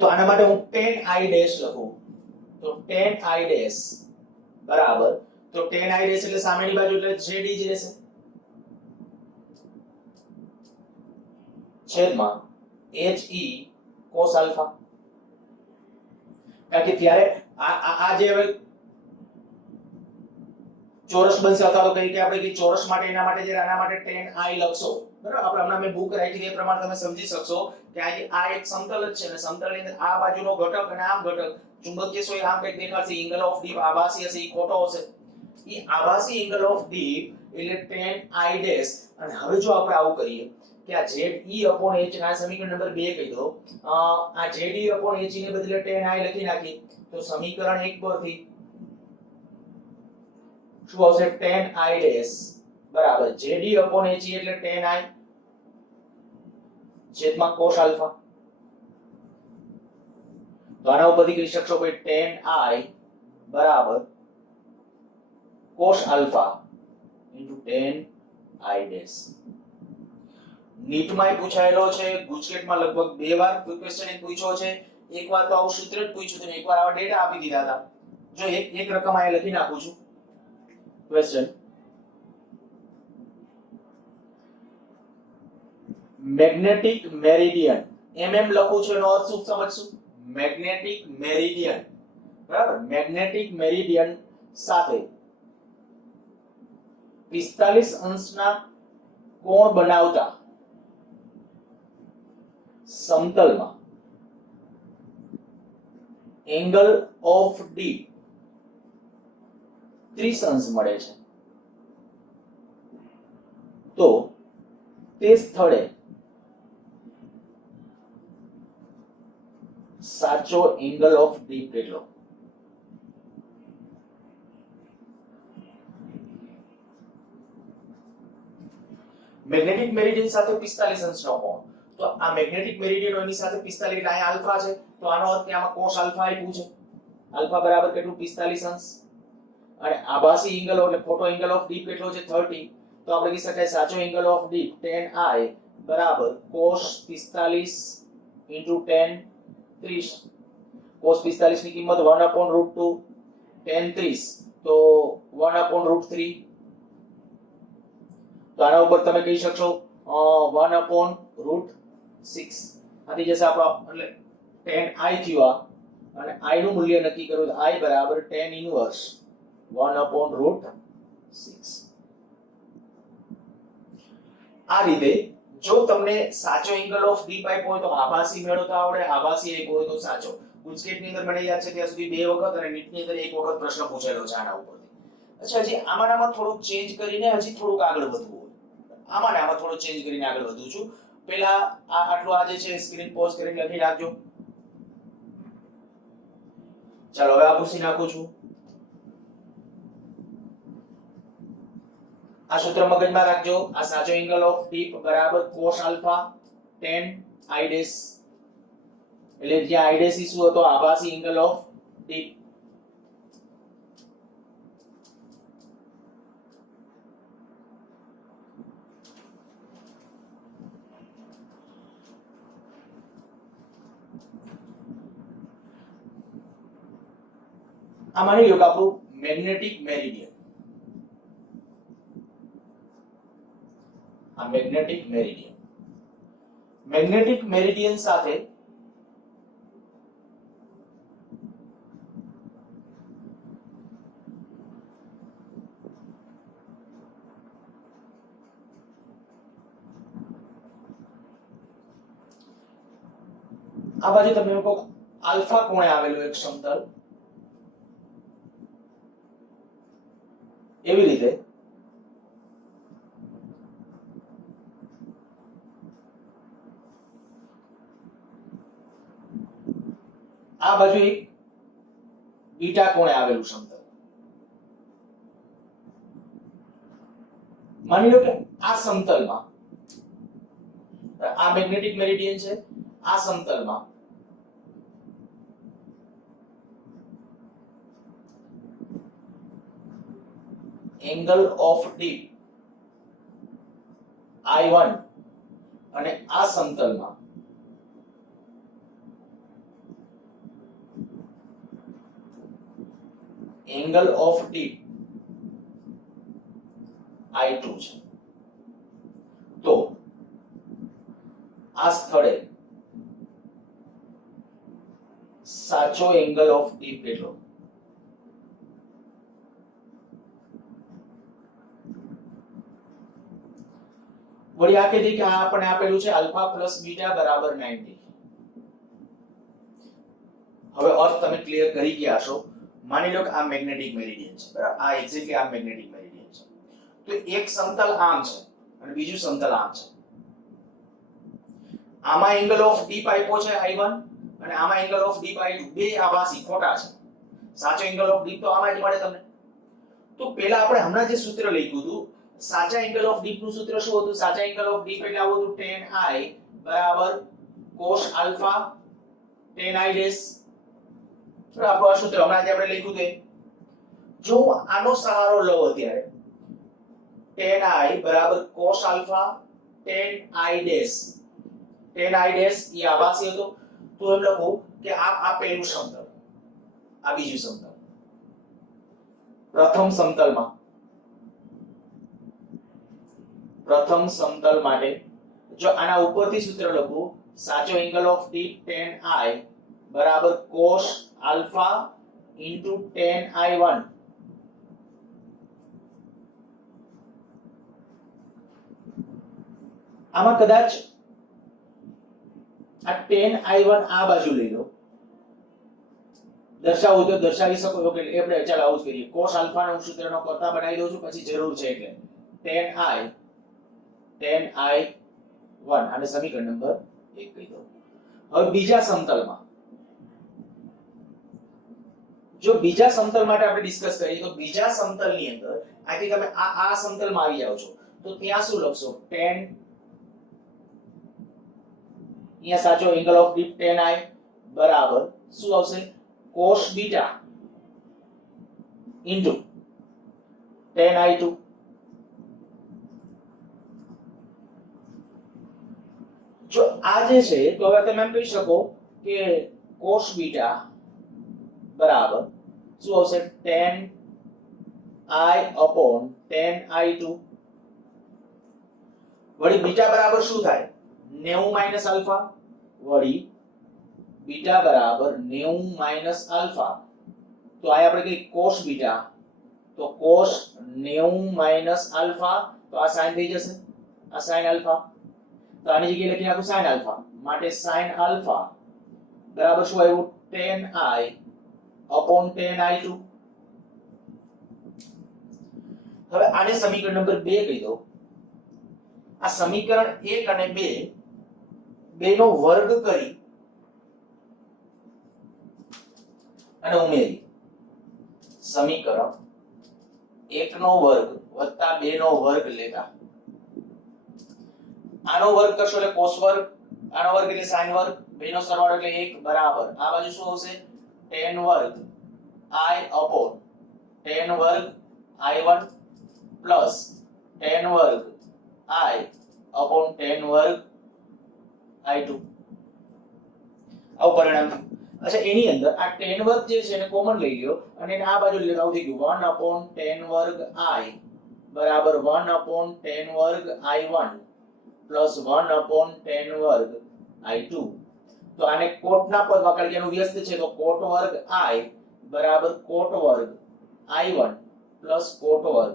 તો આના માટે હું tan I ડેશ લખું તો tan I ડેશ બરાબર, તો tan I ડેશ એટલે સામેની બાજુ એટલે ZE જ રહેશે છેદમાં HE cos આલ્ફા. કારણ કે ત્યારે આ જે હવે ચોરસ બનશે અથવા તો કઈ કે આપણે કે ચોરસ માટે એના માટે જે આના માટે tan I લખશો, બરાબર? આપણે હમણાં મેં બુક રાખી એ પ્રમાણે તમે સમજી શકશો કે આ એક સમતલ જ છે અને સમતલની અંદર આ બાજુનો ઘટક અને આમ ઘટક ચુંબકીય સોય આમ કંઈક દેખાશે. એંગલ ઓફ ડીપ આભાસી હશે, એ ખોટો હશે. એ આભાસી એંગલ ઓફ ડીપ એટલે tan I ડેશ. અને હવે જો આપણે આવું કરીએ કે આ ZE upon H ના સમીકરણ નંબર 2 કહી દો, આ ZE upon H ને બદલે tan I લખી નાખી તો સમીકરણ 1 પરથી શું આવશે? tan I ડેશ બરાબર ZE upon H એટલે tan I છેદમાં cos આલ્ફા. તો આના ઉપરથી કહી શકશો કે tan I બરાબર cos alpha tan I dash. નીટમાં પૂછાયેલો છે, ગુજકેટમાં લગભગ 2 વાર ક્વેશ્ચન એક પૂછ્યો છે. એકવાર તો આવું સૂત્ર જ પૂછ્યું હતું, એકવાર આવા ડેટા આપી દીધા હતા. જો એક રકમ આ લખી નાખું છું ક્વેશ્ચન. મેગ્નેટિક મેરિડિયન લખું છું, એનો અર્થ શું સમજશું? મેગ્નેટિક મેરિડિયન, બરાબર? મેગ્નેટિક મેરિડિયન સાથે 45 અંશના કોણ બનાવતા સમતલમાં એંગલ ઓફ ડી 30 અંશ મળે છે. તો તે સ્થળે સાચો એંગલ ઓફ ડી કેટલો? મેગ્નેટિક મેરિડિયન સાથે 45 અંશનો કોણ. તો આ મેગ્નેટિક મેરિડિયન એની સાથે 45 એટલે અહીંયા આલ્ફા છે, તો આનો અર્થ કે આમાં cos આલ્ફા આપ્યું છે. આલ્ફા બરાબર કેટલું? 45 અંશ. અને આભાસી એંગલ એટલે ખોટો એંગલ ઓફ ડીપ કેટલો છે? 30. તો આપણે કહી શકાય સાચો angle of deep tan I બરાબર cos 45 tan 30. cos 45 ની કિંમત 1/√2 tan 30 તો 1/√3. તો આના ઉપર તમે કહી શકશો 1/√6. આથી જશે આપણો એટલે tan I થયું આ, અને I નું મૂલ્ય નક્કી કર્યું તો I બરાબર tan ઇન્વર્સ 1/√6. આ રીતે જો તમને સાચો એંગલ ઓફ ડીપ આપ્યો હોય તો આભાસી મેળવતા આવડે, આભાસી આપ્યો હોય તો સાચો. ગુજકેટ ની અંદર મને યાદ છે ત્યાં સુધી 2 વખત અને નીટ ની અંદર 1 વખત પ્રશ્ન પૂછેલો છે આના ઉપરથી. અચ્છા, હજી આમાં થોડું ચેન્જ કરીને હજી થોડુંક આગળ વધવું હોય, આમાં થોડું ચેન્જ કરીને આગળ વધું છું. પહેલા આટલું આ જે છે સ્ક્રીન પોઝ કરીને લખી રાખજો. ચાલો હવે આ પૂછી નાખું છું. આ સૂત્ર મગજમાં રાખજો. આ સાચો એંગલ ઓફ ટીપ બરાબર cos alpha tan i dash, એટલે જ્યાં i ડેશ શું હતો, આભાસી એંગલ ઓફ ટીપ. આ માની લો કે આપણું મેગ્નેટિક મેરિડિયન, આ મેગ્નેટિક મેરિડિયન, મેગ્નેટિક મેરિડિયન સાથે આ બાજુ તમે લોકો આલ્ફા કોણે આવેલું એક સમતલ, એવી રીતે આ બાજુ એક બીટા કોણે આવેલું સમતલ. માની લો કે આ સમતલમાં આ મેગ્નેટિક મેરિડિયન છે, આ સમતલમાં એંગલ ઓફ ડીપ I1 અને આ સમતલમાં એંગલ ઓફ ડીપ I2 છે. તો આ સ્થળે સાચો એંગલ ઓફ ડીપ કેટલો? વળી આ કીધી કે આ આપણે આપેલું છે આલ્ફા પ્લસ બીટા બરાબર 90. હવે અર્થ તમે ક્લિયર કરી ગયા છો. માની લો કે આ મેગ્નેટિક મેરિડિયન છે, બરાબર? આ એક્ઝેક્ટલી આ મેગ્નેટિક મેરિડિયન છે. તો એક સમતલ આમ છે અને બીજું સમતલ આમ છે. આમાં એંગલ ઓફ ડીપ આપ્યો છે I1 અને આમાં એંગલ ઓફ ડીપ I2. બે આભાસી ખોટા છે. સાચો એંગલ ઓફ ડીપ તો આમાં જ મળે તમને. તો પહેલા આપણે હમણાં જે સૂત્ર લખ્યું હતું, સાચા એંગલ ઓફ ડીપ નું સૂત્ર શું હતું? સાચા એંગલ ઓફ ડીપ એટલે આવું હતું tan i બરાબર cos alpha tan i dash. તો આપણું આ સૂત્ર હમણાં જે આપણે લખ્યું તે, જો હું આનો સહારો લઉં અત્યારે, tan i બરાબર cos alpha tan i dash. tan i dash એ આભાસી હતો, તો એમ લખું કે આ પહેલું સમતલ, આ બીજું સમતલ. પ્રથમ સમતલ માટે જો આના ઉપરથી સૂત્ર લખું, સાચો angle of deep tan i બરાબર cos alpha into tan i1. આમાં કદાચ આ tan i1 આ બાજુ લઈ લો, દર્શાવો તો દર્શાવી શકો છો કે આપણે ચાલ આવું જ કરીએ. cos આલ્ફા નું સૂત્રનો કરતા બનાવી દઉં છું, પછી જરૂર છે એટલે tan i1 આને સમીકરણ નંબર 1 કહી દો. હવે બીજા સમતલમાં, જો બીજા સમતલ માટે આપણે ડિસ્કસ કરીએ તો બીજા સમતલની અંદર આથી તમે આ સમતલમાં આવી જાવ છો તો ત્યાં શું લખશો? tan, અહીંયા સાચો angle of deep tan i બરાબર શું આવશે? cos beta into tan i2. જો આ જે છે તો હવે તમે એમ કહી શકો કે cos બીટા બરાબર શું આવશે? tan i upon tan i2. વળી બીટા બરાબર શું થાય? 90 માઈનસ આલ્ફા. વળી બીટા બરાબર 90 માઈનસ આલ્ફા. તો આ આપણે કઈ cos બીટા, તો cos 90 માઈનસ આલ્ફા, તો આ sin થઈ જશે, આ sin આલ્ફા. તો આની જગ્યાએ લખી નાખું sin આલ્ફા, માટે sin આલ્ફા બરાબર શું આવ્યું? 10i upon 10i2. હવે આને સમીકરણ નંબર 2 કહી દો. આ સમીકરણ 1 અને 2 બેનો વર્ગ કરી અને ઉમેરી સમીકરણ 1 નો વર્ગ વત્તા 2 નો વર્ગ લેતા આનો વર્ગ કરશો એટલે cos વર્ગ, આનો વર્ગ એટલે sin વર્ગ, બેનો સરવાળો એટલે 1 બરાબર આ બાજુ શું આવશે tan વર્ગ i upon tan વર્ગ i1 પ્લસ tan વર્ગ i upon tan વર્ગ i2. આવું પરિણામ. અચ્છા એની અંદર આ tan વર્ગ જે છે એને કોમન લઈ લ્યો અને એને આ બાજુ લેતા આવું થઈ ગયું 1 upon tan વર્ગ i બરાબર 1 upon tan વર્ગ i1 પ્લસ 1 upon tan વર્ગ i2. તો આને કોટના પદમાં કારણ કે એનું વ્યસ્ત છે તો કોટ વર્ગ i બરાબર કોટ વર્ગ i1 પ્લસ કોટ વર્ગ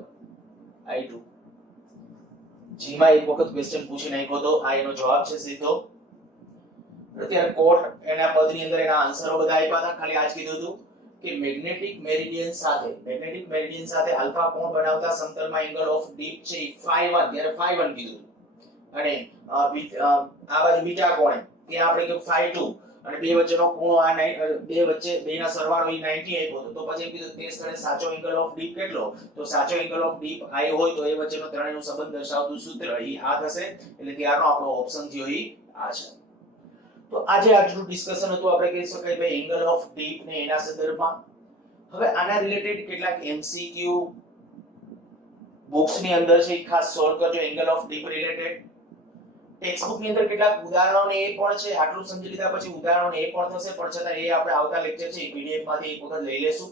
i2. જીમાં એક વખત ક્વેશ્ચન પૂછી નાખ્યો તો આ એનો જવાબ છે સીધો. અત્યારે કોટ એના પદની અંદર એના આન્સરો બધા આપ્યા હતા. ખાલી આજ કીધું હતું કે મેગ્નેટિક મેરિડિયન સાથે આલ્ફા કોણ બનાવતા સમતલમાં એંગલ ઓફ ડીપ છે φ1 ત્યારે φ1 કીધું અને આ બાજુ બીટા કોણે ત્યાં આપણે કે φ2 અને બે વચ્ચેનો ખૂણો આ બે વચ્ચે બેના સરવાળો એ 90 આપ્યો હતો. તો પછી કીધું તે સ્થળે સાચો એંગલ ઓફ ડીપ કેટલો, તો સાચો એંગલ ઓફ ડીપ i હોય તો એ વચ્ચેનો ત્રણેયનો સંબંધ દર્શાવતું સૂત્ર એ આ થશે. એટલે ત્યારનો આપણો ઓપ્શન થયો એ આ છે. તો આજે આજનું ડિસ્કશન હતું આપણે કહી શકાય ભાઈ એંગલ ઓફ ડીપ ને એના સંદર્ભમાં. હવે આના રિલેટેડ કેટલાક એમસીક્યુ બુક્સ ની અંદર છે ખાસ સોલ્વ કરજો angle of deep related. Text book ની અંદર કેટલાક ઉદાહરણો ને એ પણ છે. આટલું સમજી લીધા પછી ઉદાહરણો ને એ પણ થશે પણ છતાં એ આપણે આવતા લેક્ચર છે પીડીએફ માંથી એક વખત લઈ લેશું.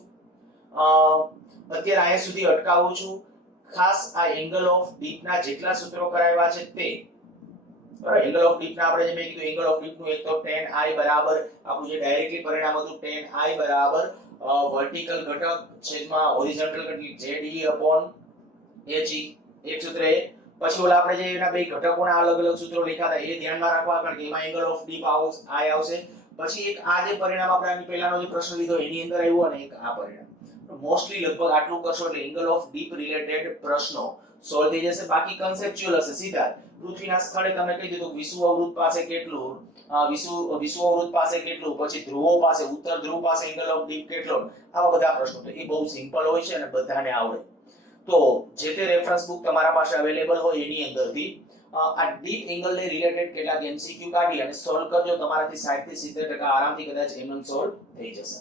અત્યારે અહીંયા સુધી અટકાવું છું. ખાસ આ એંગલ ઓફ ડીપ ના જેટલા સૂત્રો કરાવ્યા છે તે બરાબર. એંગલ ઓફ ડીપ ના આપણે જે મેં કીધું એંગલ ઓફ ડીપ નું એક તો tan i બરાબર આપણું જે ડાયરેક્ટલી પરિણામ હતું tan i બરાબર વર્ટિકલ ઘટક છેદમાં હોરિઝોન્ટલ ઘટક ze upon he એક સૂત્ર એ. પછી ઓલા આપણે જે એના બે ઘટકોના અલગ અલગ સૂત્રો લખ્યા હતા એ ધ્યાનમાં રાખવા કારણ કે એમાં એંગલ ઓફ ડીપ i આવશે. પછી એક આ જે પરિણામ આપણે આની પહેલાનો જે પ્રશ્ન લીધો એની અંદર આવ્યું અને એક આ પરિણામ. મોસ્ટલી લગભગ આટલું કરશો એટલે એંગલ ઓફ ડીપ રિલેટેડ પ્રશ્નો સોલ્વ થઈ જશે. બાકી કન્સેપ્ચ્યુઅલ હશે સીધા. પૃથ્વીના સ્થળે તમને કહી દીધું વિષુવ અવૃત્ત પાસે કેટલું, વિષુવ અવૃત્ત પાસે કેટલું, પછી ધ્રુવો પાસે ઉત્તર ધ્રુવ પાસે એંગલ ઓફ ડીપ કેટલો, આવા બધા પ્રશ્નો. તો એ બહુ સિમ્પલ હોય છે અને બધાને આવડે. તો જે તે રેફરન્સ બુક તમારા પાસે અવેલેબલ હોય એની અંદરથી આ ડીપ એંગલ ને રિલેટેડ કેટલાક એમસીક્યુ કાઢી અને સોલ્વ કરજો. તમારાથી 60 થી 70% આરામથી કદાચ એમએમ સોલ્વ થઈ જશે.